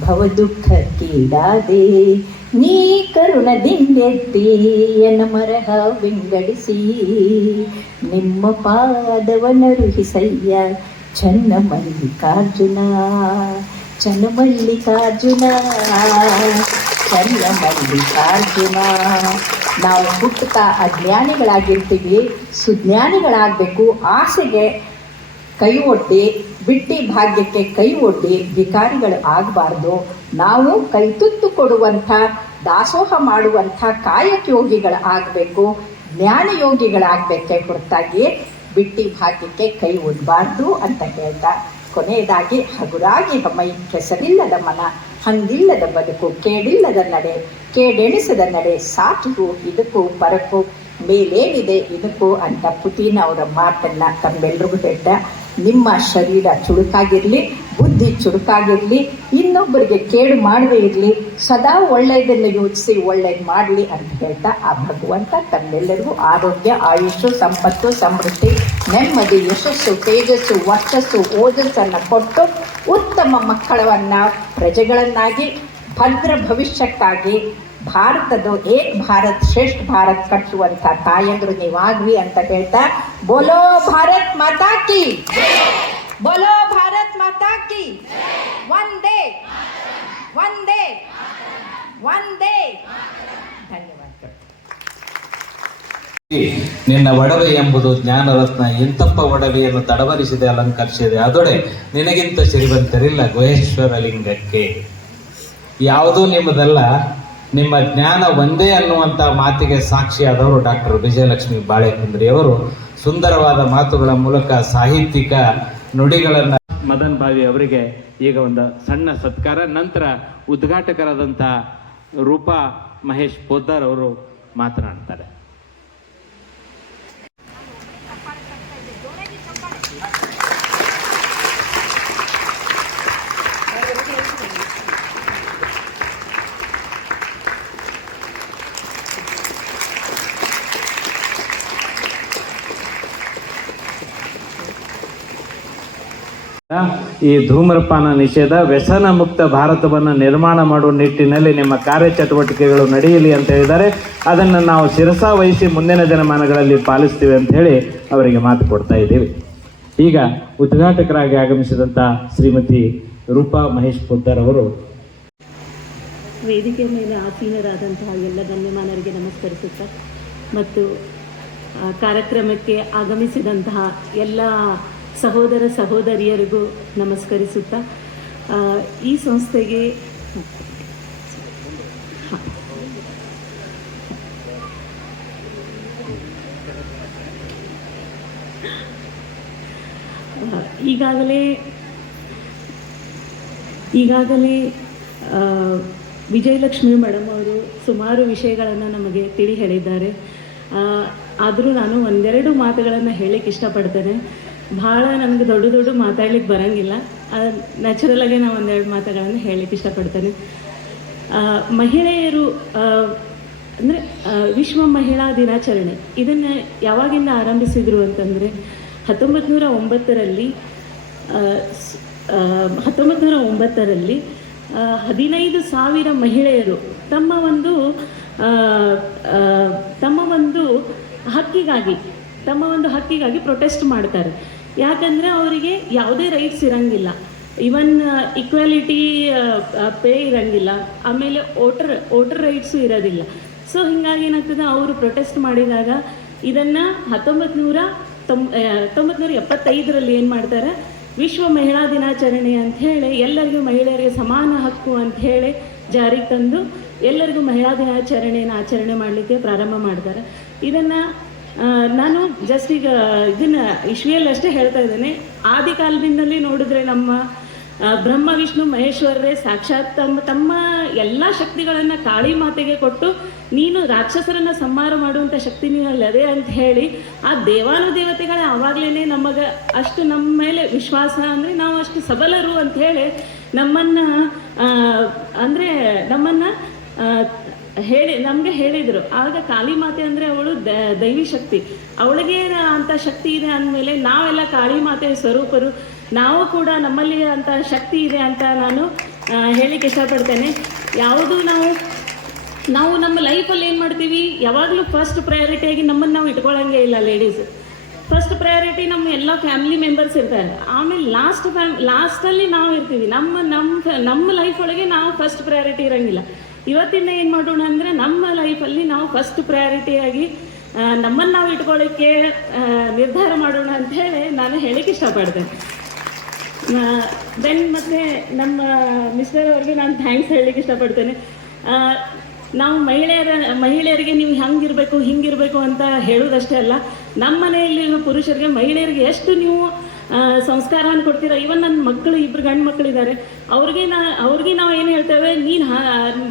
ಭವ ದುಃಖಕ್ಕೀಡಾದೆ, ನೀ ಕರುಣದಿಂದೆತ್ತಿ ಎನ್ನ ಮರಹ ವಿಂಗಡಿಸಿ ನಿಮ್ಮ ಪಾದವನರುಹಿಸಯ್ಯ ಚನ್ನ ಮಲ್ಲಿಕಾರ್ಜುನ ಚನ್ನ ಮಲ್ಲಿಕಾರ್ಜುನ ಚನ್ನ ಮಲ್ಲಿಕಾರ್ಜುನ. ನಾವು ಹುಟ್ಟುತ್ತಾ ಅಜ್ಞಾನಿಗಳಾಗಿರ್ತೀವಿ, ಸುಜ್ಞಾನಿಗಳಾಗಬೇಕು. ಆಸೆಗೆ ಕೈ ಒಡ್ಡಿ, ಬಿಟ್ಟಿ ಭಾಗ್ಯಕ್ಕೆ ಕೈ ಒಡ್ಡಿ ಭಿಕಾರಿಗಳು ಆಗಬಾರ್ದು. ನಾವು ಕೈ ತುತ್ತು ಕೊಡುವಂಥ, ದಾಸೋಹ ಮಾಡುವಂಥ ಕಾಯಕಯೋಗಿಗಳು ಆಗಬೇಕು, ಜ್ಞಾನಯೋಗಿಗಳಾಗಬೇಕೇ ಹೊರತಾಗಿ ಬಿಟ್ಟಿ ಭಾಗ್ಯಕ್ಕೆ ಕೈ ಒಡ್ಡಬಾರ್ದು ಅಂತ ಹೇಳ್ತಾ, ಕೊನೆಯದಾಗಿ ಹಗುರಾಗಿ ಮೈ ಕೆಸರಿಲ್ಲದ ಮನ, ಹಂಗಿಲ್ಲದ ಬದುಕು, ಕೇಡಿಲ್ಲದ ನಡೆ, ಕೇಡೆಣಿಸದ ನಡೆ, ಸಾಕಿಗೂ ಇದಕ್ಕೂ ಪರಕ್ಕೂ ಮೇಲೇನಿದೆ ಇದಕ್ಕೂ ಅಂತ ಪುಟೀನ್ ಅವರ ಮಾತನ್ನು ತಮ್ಮೆಲ್ಲರಿಗೂ ಹೇಳ್ತ, ನಿಮ್ಮ ಶರೀರ ಚುರುಕಾಗಿರಲಿ, ಬುದ್ಧಿ ಚುರುಕಾಗಿರಲಿ, ಇನ್ನೊಬ್ಬರಿಗೆ ಕೇಡು ಮಾಡದೇ ಇರಲಿ, ಸದಾ ಒಳ್ಳೆಯದನ್ನು ಯೋಚಿಸಿ ಒಳ್ಳೇದು ಮಾಡಲಿ ಅಂತ ಹೇಳ್ತಾ, ಆ ಭಗವಂತ ತಮ್ಮೆಲ್ಲರಿಗೂ ಆರೋಗ್ಯ, ಆಯುಷು, ಸಂಪತ್ತು, ಸಮೃದ್ಧಿ, ನೆಮ್ಮದಿ, ಯಶಸ್ಸು, ತೇಜಸ್ಸು, ವರ್ಚಸ್ಸು, ಓಜಸ್ಸನ್ನು ಕೊಟ್ಟು ಉತ್ತಮ ಮಕ್ಕಳನ್ನು ಪ್ರಜೆಗಳನ್ನಾಗಿ ಭದ್ರ ಭವಿಷ್ಯಕ್ಕಾಗಿ ಭಾರತದ ಏಕ್ ಭಾರತ್ ಶ್ರೇಷ್ಠ ಭಾರತ್ ಕಟ್ಟುವಂಥ ತಾಯಂದ್ರು ನೀವಾಗ್ವಿ ಅಂತ ಹೇಳ್ತಾ, ಬೋಲೋ ಭಾರತ್ ಮಾತಾ ಕಿ, ಬೋಲೋ ಭಾರತ್ ಮಾತಾ ಕಿ, ವಂದೇ ವಂದೇ ವಂದೇ. ಧನ್ಯವಾದಗಳು. ನಿನ್ನ ಒಡವೆ ಎಂಬುದು ಜ್ಞಾನರತ್ನ, ಎಂತಪ್ಪ ಒಡವೆಯನ್ನು ತಡವರಿಸಿದೆ, ಅಲಂಕರಿಸಿದೆ, ಅದೊಡೆ ನಿನಗಿಂತ ಸಿರಿವಂತರಿಲ್ಲ ಗುಹೇಶ್ವರ ಲಿಂಗಕ್ಕೆ. ಯಾವುದೂ ನಿಮ್ಮದಲ್ಲ, ನಿಮ್ಮ ಜ್ಞಾನ ಒಂದೇ ಅನ್ನುವಂಥ ಮಾತಿಗೆ ಸಾಕ್ಷಿಯಾದವರು ಡಾಕ್ಟರ್ ವಿಜಯಲಕ್ಷ್ಮಿ ಬಾಳೆಕುಂದ್ರಿಯವರು. ಸುಂದರವಾದ ಮಾತುಗಳ ಮೂಲಕ ಸಾಹಿತ್ಯಿಕ ನುಡಿಗಳನ್ನು ಮದನ್ ಭಾವಿ ಅವರಿಗೆ ಈಗ ಒಂದು ಸಣ್ಣ ಸತ್ಕಾರ, ನಂತರ ಉದ್ಘಾಟಕರಾದಂಥ ರೂಪಾ ಮಹೇಶ್ ಪೋದ್ದಾರ್ ಅವರು ಮಾತನಾಡ್ತಾರೆ. ಈ ಧೂಮ್ರಪಾನ ನಿಷೇಧ, ವ್ಯಸನ ಮುಕ್ತ ಭಾರತವನ್ನು ನಿರ್ಮಾಣ ಮಾಡುವ ನಿಟ್ಟಿನಲ್ಲಿ ನಿಮ್ಮ ಕಾರ್ಯಚಟುವಟಿಕೆಗಳು ನಡೆಯಲಿ ಅಂತ ಹೇಳಿದ್ದಾರೆ. ಅದನ್ನು ನಾವು ಶಿರಸಾ ವಹಿಸಿ ಮುಂದಿನ ದಿನಮಾನಗಳಲ್ಲಿ ಪಾಲಿಸ್ತೀವಿ ಅಂತ ಹೇಳಿ ಅವರಿಗೆ ಮಾತು ಕೊಡ್ತಾ ಇದ್ದೀವಿ. ಈಗ ಉದ್ಘಾಟಕರಾಗಿ ಆಗಮಿಸಿದಂಥ ಶ್ರೀಮತಿ ರೂಪಾ ಮಹೇಶ್ ಪೋದ್ದಾರ್ ಅವರು. ವೇದಿಕೆ ಮೇಲೆ ಆಸೀನರಾದಂತಹ ಎಲ್ಲ ಗಣ್ಯಮಾನರಿಗೆ ನಮಸ್ಕರಿಸುತ್ತಾ ಮತ್ತು ಕಾರ್ಯಕ್ರಮಕ್ಕೆ ಆಗಮಿಸಿದಂತಹ ಎಲ್ಲ ಸಹೋದರ ಸಹೋದರಿಯರಿಗೂ ನಮಸ್ಕರಿಸುತ್ತಾ, ಈ ಸಂಸ್ಥೆಗೆ ಈಗಾಗಲೇ ವಿಜಯಲಕ್ಷ್ಮಿ ಮೇಡಮ್ ಅವರು ಸುಮಾರು ವಿಷಯಗಳನ್ನು ನಮಗೆ ತಿಳಿ ಹೇಳಿದ್ದಾರೆ. ಆದರೂ ನಾನು ಒಂದೆರಡು ಮಾತುಗಳನ್ನು ಹೇಳಲಿಕ್ಕೆ ಇಷ್ಟಪಡ್ತೇನೆ. ಭಾಳ ನನಗೆ ದೊಡ್ಡ ಮಾತಾಡ್ಲಿಕ್ಕೆ ಬರೋಂಗಿಲ್ಲ, ನ್ಯಾಚುರಲಾಗೆ ನಾನು ಒಂದೆರಡು ಮಾತುಗಳನ್ನು ಹೇಳಲಿಕ್ಕೆ ಇಷ್ಟಪಡ್ತೇನೆ. ಮಹಿಳೆಯರು ಅಂದರೆ ವಿಶ್ವ ಮಹಿಳಾ ದಿನಾಚರಣೆ ಇದನ್ನು ಯಾವಾಗಿಂದ ಆರಂಭಿಸಿದರು ಅಂತಂದರೆ 1909ರಲ್ಲಿ 15,000 ಮಹಿಳೆಯರು ತಮ್ಮ ಒಂದು ಹಕ್ಕಿಗಾಗಿ ಪ್ರೊಟೆಸ್ಟ್ ಮಾಡ್ತಾರೆ. ಯಾಕಂದರೆ ಅವರಿಗೆ ಯಾವುದೇ ರೈಟ್ಸ್ ಇರೋಂಗಿಲ್ಲ, ಇವನ್ ಈಕ್ವಾಲಿಟಿ ಪೇ ಇರೋಂಗಿಲ್ಲ, ಆಮೇಲೆ ವೋಟರ್ ರೈಟ್ಸು ಇರೋದಿಲ್ಲ. ಸೊ ಹೀಗಾಗಿ ಏನಾಗ್ತದೆ, ಅವರು ಪ್ರೊಟೆಸ್ಟ್ ಮಾಡಿದಾಗ ಇದನ್ನು 1975ರಲ್ಲಿ ಏನು ಮಾಡ್ತಾರೆ, ವಿಶ್ವ ಮಹಿಳಾ ದಿನಾಚರಣೆ ಅಂಥೇಳಿ ಎಲ್ಲರಿಗೂ ಮಹಿಳೆಯರಿಗೆ ಸಮಾನ ಹಕ್ಕು ಅಂಥೇಳಿ ಜಾರಿಗೆ ತಂದು ಎಲ್ಲರಿಗೂ ಮಹಿಳಾ ದಿನಾಚರಣೆಯನ್ನು ಆಚರಣೆ ಮಾಡಲಿಕ್ಕೆ ಪ್ರಾರಂಭ ಮಾಡ್ತಾರೆ. ಇದನ್ನು ನಾನು ಜಸ್ಟ್ ಈಗ ಇದನ್ನು ಇಶ್ವಿಯಲ್ಲಷ್ಟೇ ಹೇಳ್ತಾ ಇದ್ದೇನೆ. ಆದಿ ಕಾಲದಿಂದಲೇ ನೋಡಿದ್ರೆ ನಮ್ಮ ಬ್ರಹ್ಮ ವಿಷ್ಣು ಮಹೇಶ್ವರರೇ ಸಾಕ್ಷಾತ್ ತಮ್ಮ ಎಲ್ಲ ಶಕ್ತಿಗಳನ್ನು ಕಾಳಿ ಮಾತೆಗೆ ಕೊಟ್ಟು, ನೀನು ರಾಕ್ಷಸರನ್ನು ಸಂಹಾರ ಮಾಡುವಂಥ ಶಕ್ತಿ ನೀನಲ್ಲದೆ ಅಂತ ಹೇಳಿ ಆ ದೇವಾನುದೇವತೆಗಳೇ ಆವಾಗಲೇ ನಮಗೆ ಅಷ್ಟು ನಮ್ಮ ಮೇಲೆ ವಿಶ್ವಾಸ, ಅಂದರೆ ನಾವು ಅಷ್ಟು ಸಬಲರು ಅಂಥೇಳಿ ನಮ್ಮನ್ನು ನಮಗೆ ಹೇಳಿದರು. ಆಗ ಕಾಳಿ ಮಾತೆ ಅಂದರೆ ಅವಳು ದೈವಿ ಶಕ್ತಿ, ಅವಳಿಗೆ ಅಂಥ ಶಕ್ತಿ ಇದೆ ಅಂದಮೇಲೆ ನಾವೆಲ್ಲ ಕಾಳಿ ಮಾತೆ ಸ್ವರೂಪರು, ನಾವು ಕೂಡ ನಮ್ಮಲ್ಲಿ ಅಂಥ ಶಕ್ತಿ ಇದೆ ಅಂತ ನಾನು ಹೇಳಲಿಕ್ಕೆ ಇಷ್ಟಪಡ್ತೇನೆ. ಯಾವುದು ನಾವು ನಾವು ನಮ್ಮ ಲೈಫಲ್ಲಿ ಏನು ಮಾಡ್ತೀವಿ, ಯಾವಾಗಲೂ ಫಸ್ಟ್ ಪ್ರಯಾರಿಟಿಯಾಗಿ ನಮ್ಮನ್ನು ನಾವು ಇಟ್ಕೊಳ್ಳೋಂಗೆ ಇಲ್ಲ ಲೇಡೀಸ್. ಫಸ್ಟ್ ಪ್ರಯಾರಿಟಿ ನಮ್ಮ ಎಲ್ಲ ಫ್ಯಾಮಿಲಿ ಮೆಂಬರ್ಸ್ ಇರ್ತಾರೆ, ಆಮೇಲೆ ಲಾಸ್ಟಲ್ಲಿ ನಾವು ಇರ್ತೀವಿ. ನಮ್ಮ ಲೈಫ್ ಒಳಗೆ ನಾವು ಫಸ್ಟ್ ಪ್ರಯಾರಿಟಿ ಇರೋಂಗಿಲ್ಲ. ಇವತ್ತಿಂದ ಏನು ಮಾಡೋಣ ಅಂದರೆ ನಮ್ಮ ಲೈಫಲ್ಲಿ ನಾವು ಫಸ್ಟ್ ಪ್ರಯಾರಿಟಿಯಾಗಿ ನಮ್ಮನ್ನು ನಾವು ಇಟ್ಕೊಳ್ಳೋಕ್ಕೆ ನಿರ್ಧಾರ ಮಾಡೋಣ ಅಂತ ಹೇಳಿ ನಾನು ಹೇಳಕ್ಕೆ ಇಷ್ಟಪಡ್ತೇನೆ. ದೆನ್ ಮತ್ತು ನಮ್ಮ ಮಿಸ್ಟರ್ ಅವ್ರಿಗೆ ನಾನು ಥ್ಯಾಂಕ್ಸ್ ಹೇಳಲಿಕ್ಕೆ ಇಷ್ಟಪಡ್ತೇನೆ. ನಾವು ಮಹಿಳೆಯರಿಗೆ ನೀವು ಹಂಗಿರಬೇಕು ಹಿಂಗಿರಬೇಕು ಅಂತ ಹೇಳೋದಷ್ಟೇ ಅಲ್ಲ, ನಮ್ಮ ಮನೆಯಲ್ಲಿರುವ ಪುರುಷರಿಗೆ ಮಹಿಳೆಯರಿಗೆ ಎಷ್ಟು ನೀವು ಸಂಸ್ಕಾರವನ್ನು ಕೊಡ್ತೀರಾ. ಇವನ್ ನನ್ನ ಮಕ್ಕಳು 2 ಗಂಡು ಮಕ್ಕಳಿದ್ದಾರೆ, ಅವ್ರಿಗೆ ನಾವು ಏನು ಹೇಳ್ತೇವೆ, ನೀನು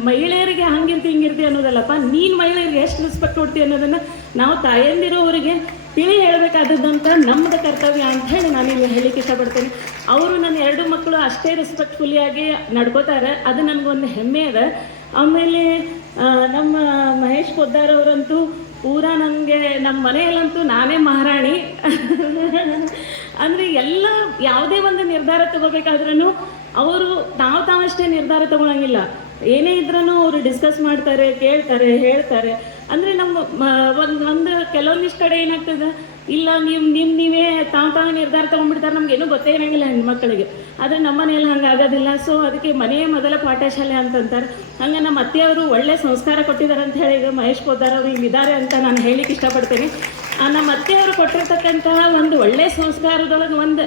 ಮಹಿಳೆಯರಿಗೆ ಹಂಗಿರ್ತಿ ಹಿಂಗಿರ್ತಿ ಅನ್ನೋದಲ್ಲಪ್ಪ, ನೀನು ಮಹಿಳೆಯರಿಗೆ ಎಷ್ಟು ರೆಸ್ಪೆಕ್ಟ್ ಕೊಡ್ತೀವಿ ಅನ್ನೋದನ್ನು ನಾವು ತಾಯಂದಿರೋವರಿಗೆ ತಿಳಿ ಹೇಳಬೇಕಾದದ್ದಂತ ನಮ್ಮದು ಕರ್ತವ್ಯ ಅಂತ ಹೇಳಿ ನಾನು ಇಲ್ಲಿ ಹೇಳಲಿಕ್ಕೆ ಇಷ್ಟಪಡ್ತೇನೆ. ಅವರು ನನ್ನ 2 ಮಕ್ಕಳು ಅಷ್ಟೇ ರೆಸ್ಪೆಕ್ಟ್ಫುಲ್ಲಿಯಾಗಿ ನಡ್ಕೋತಾರೆ, ಅದು ನನಗೊಂದು ಹೆಮ್ಮೆ ಅದ. ಆಮೇಲೆ ನಮ್ಮ ಮಹೇಶ್ ಪೊದ್ದಾರ್ ಅವರಂತೂ ಪೂರಾ ನನಗೆ ನಮ್ಮ ಮನೆಯಲ್ಲಂತೂ ನಾನೇ ಮಹಾರಾಣಿ. ಅಂದರೆ ಎಲ್ಲ ಯಾವುದೇ ಒಂದು ನಿರ್ಧಾರ ತಗೋಬೇಕಾದ್ರೂ ಅವರು ತಾವಷ್ಟೇ ನಿರ್ಧಾರ ತಗೊಳಂಗಿಲ್ಲ. ಏನೇ ಇದ್ರೂ ಅವರು ಡಿಸ್ಕಸ್ ಮಾಡ್ತಾರೆ, ಕೇಳ್ತಾರೆ, ಹೇಳ್ತಾರೆ. ಅಂದರೆ ನಮ್ಮ ಒಂದು ಕೆಲವೊಂದಿಷ್ಟು ಕಡೆ ಏನಾಗ್ತದೆ, ಇಲ್ಲ ನೀವೇ ತಾವು ನಿರ್ಧಾರ ತೊಗೊಂಡ್ಬಿಡ್ತಾರೆ, ನಮಗೇನೂ ಗೊತ್ತೇ ಇರೋಂಗಿಲ್ಲ ಹೆಣ್ಮಕ್ಳಿಗೆ. ಆದರೆ ನಮ್ಮ ಮನೆಯಲ್ಲಿ ಹಂಗೆ ಆಗೋದಿಲ್ಲ. ಸೊ ಅದಕ್ಕೆ ಮನೆಯೇ ಮೊದಲ ಪಾಠಶಾಲೆ ಅಂತಂತಾರೆ. ಹಂಗೆ ನಮ್ಮ ಅತ್ತೆಯವರು ಒಳ್ಳೆ ಸಂಸ್ಕಾರ ಕೊಟ್ಟಿದ್ದಾರೆ ಅಂತ ಹೇಳಿ ಈಗ ಮಹೇಶ್ ಪೊದ್ದಾರ್ ಅವರು ಇಲ್ಲಿದ್ದಾರೆ ಅಂತ ನಾನು ಹೇಳಲಿಕ್ಕೆ ಇಷ್ಟಪಡ್ತೇನೆ. ನಮ್ಮ ಅತ್ತೆಯವರು ಕೊಟ್ಟಿರ್ತಕ್ಕಂತಹ ಒಂದು ಒಳ್ಳೆಯ ಸಂಸ್ಕಾರದೊಳಗೆ ಒಂದು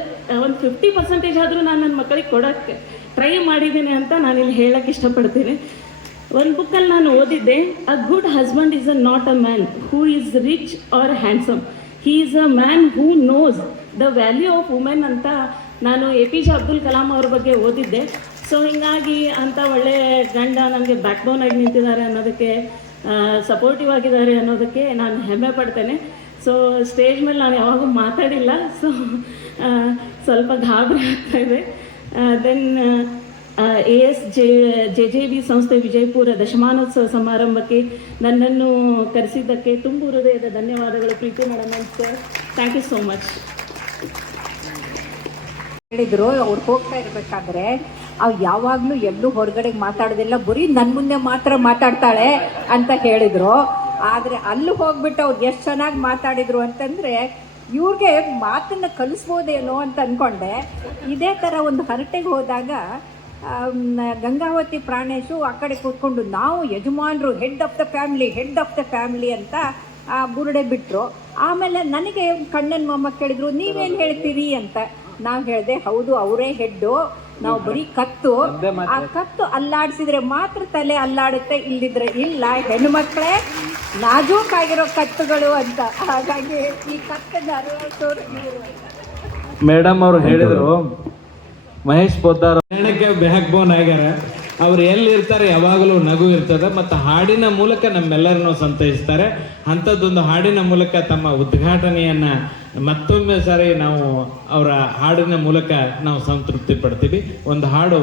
50% ಆದರೂ ನಾನು ನನ್ನ ಮಕ್ಕಳಿಗೆ ಕೊಡೋಕ್ಕೆ ಟ್ರೈ ಮಾಡಿದ್ದೀನಿ ಅಂತ ನಾನಿಲ್ಲಿ ಹೇಳೋಕ್ಕೆ ಇಷ್ಟಪಡ್ತೀನಿ. ಒಂದು ಬುಕ್ಕಲ್ಲಿ ನಾನು ಓದಿದ್ದೆ, a good husband is not a man who is rich R handsome, he is a man who knows the value of women ಅಂತ ನಾನು APJ ಅಬ್ದುಲ್ ಕಲಾಂ ಅವ್ರ ಬಗ್ಗೆ ಓದಿದ್ದೆ. ಸೊ ಹೀಗಾಗಿ ಅಂಥ ಒಳ್ಳೆಯ ಗಂಡ ನನಗೆ ಬ್ಯಾಕ್ ಬೋನ್ ಆಗಿ ನಿಂತಿದ್ದಾರೆ ಅನ್ನೋದಕ್ಕೆ, ಸಪೋರ್ಟಿವ್ ಆಗಿದ್ದಾರೆ ಅನ್ನೋದಕ್ಕೆ ನಾನು ಹೆಮ್ಮೆ ಪಡ್ತೇನೆ. ಸೊ ಸ್ಟೇಜ್ ಮೇಲೆ ನಾನು ಯಾವಾಗೂ ಮಾತಾಡಿಲ್ಲ, ಸೊ ಸ್ವಲ್ಪ ಗಾಬರಿ ಆಗ್ತಾಯಿದೆ. ದೆನ್ JJB ಸಂಸ್ಥೆ ವಿಜಯಪುರ ದಶಮಾನೋತ್ಸವ ಸಮಾರಂಭಕ್ಕೆ ನನ್ನನ್ನು ಕರೆಸಿದ್ದಕ್ಕೆ ತುಂಬ ಹೃದಯದ ಧನ್ಯವಾದಗಳು Preethi madam and sir. Thank you so much. ಹೇಳಿದ್ರು ಅವ್ರು ಹೋಗ್ತಾ ಇರಬೇಕಾದ್ರೆ ಅವ್ರು ಯಾವಾಗಲೂ ಎಲ್ಲೂ ಹೊರಗಡೆ ಮಾತಾಡೋದಿಲ್ಲ, ಬರೀ ನನ್ನ ಮುಂದೆ ಮಾತ್ರ ಮಾತಾಡ್ತಾಳೆ ಅಂತ ಹೇಳಿದರು. ಆದರೆ ಅಲ್ಲಿ ಹೋಗ್ಬಿಟ್ಟು ಅವ್ರು ಎಷ್ಟು ಚೆನ್ನಾಗಿ ಮಾತಾಡಿದರು ಅಂತಂದರೆ ಇವ್ರಿಗೆ ಮಾತನ್ನು ಕಲಿಸ್ಬೋದೇನೋ ಅಂತ ಅಂದ್ಕೊಂಡೆ. ಇದೇ ಥರ ಒಂದು ಹರಟೆಗೆ ಹೋದಾಗ ಗಂಗಾವತಿ ಪ್ರಾಣೇಶು ಆ ಕಡೆ ಕೂತ್ಕೊಂಡು ನಾವು ಯಜಮಾನರು ಹೆಡ್ ಆಫ್ ದ ಫ್ಯಾಮಿಲಿ ಅಂತ ಬುರುಡೆ ಬಿಟ್ಟರು. ಆಮೇಲೆ ನನಗೆ ಕಣ್ಣನ ಮೊಮ್ಮಕ್ಕ ಕೇಳಿದ್ರು, ನೀವೇನು ಹೇಳ್ತೀರಿ ಅಂತ. ನಾವು ಹೇಳಿದೆ, ಹೌದು ಅವರೇ ಹೆಡ್ಡು, ನಾವು ಬರೀ ಕತ್ತು, ಆ ಕತ್ತು ಅಲ್ಲಾಡಿಸಿದ್ರೆ ಮಾತ್ರ ತಲೆ ಅಲ್ಲಾಡುತ್ತೆ, ಇಲ್ದಿದ್ರೆ ಇಲ್ಲ, ಹೆಣ್ಣು ಮಕ್ಕಳೇ ನಾಜೂಕಾಗಿರೋ ಕತ್ತುಗಳು ಅಂತ. ಹಾಗಾಗಿ ಈ ಕತ್ತನ್ನು ಅರಿವೋರು ಮೇಡಮ್ ಅವರು ಹೇಳಿದರು, ಮಹೇಶ್ ಪೊದ್ದಾರ್ ಹೇಳಕ್ಕೆ ಬ್ಯಾಕ್ ಬೋನ್ ಆಗ್ಯಾರ. ಅವ್ರು ಎಲ್ಲಿರ್ತಾರೆ ಯಾವಾಗಲೂ ನಗು ಇರ್ತದೆ, ಮತ್ತು ಹಾಡಿನ ಮೂಲಕ ನಮ್ಮೆಲ್ಲರನ್ನು ಸಂತೈಸ್ತಾರೆ. ಅಂಥದ್ದೊಂದು ಹಾಡಿನ ಮೂಲಕ ತಮ್ಮ ಉದ್ಘಾಟನೆಯನ್ನು ಮತ್ತೊಮ್ಮೆ ಸಾರಿ ನಾವು ಅವರ ಹಾಡಿನ ಮೂಲಕ ನಾವು ಸಂತೃಪ್ತಿ ಪಡ್ತೀವಿ. ಒಂದು ಹಾಡು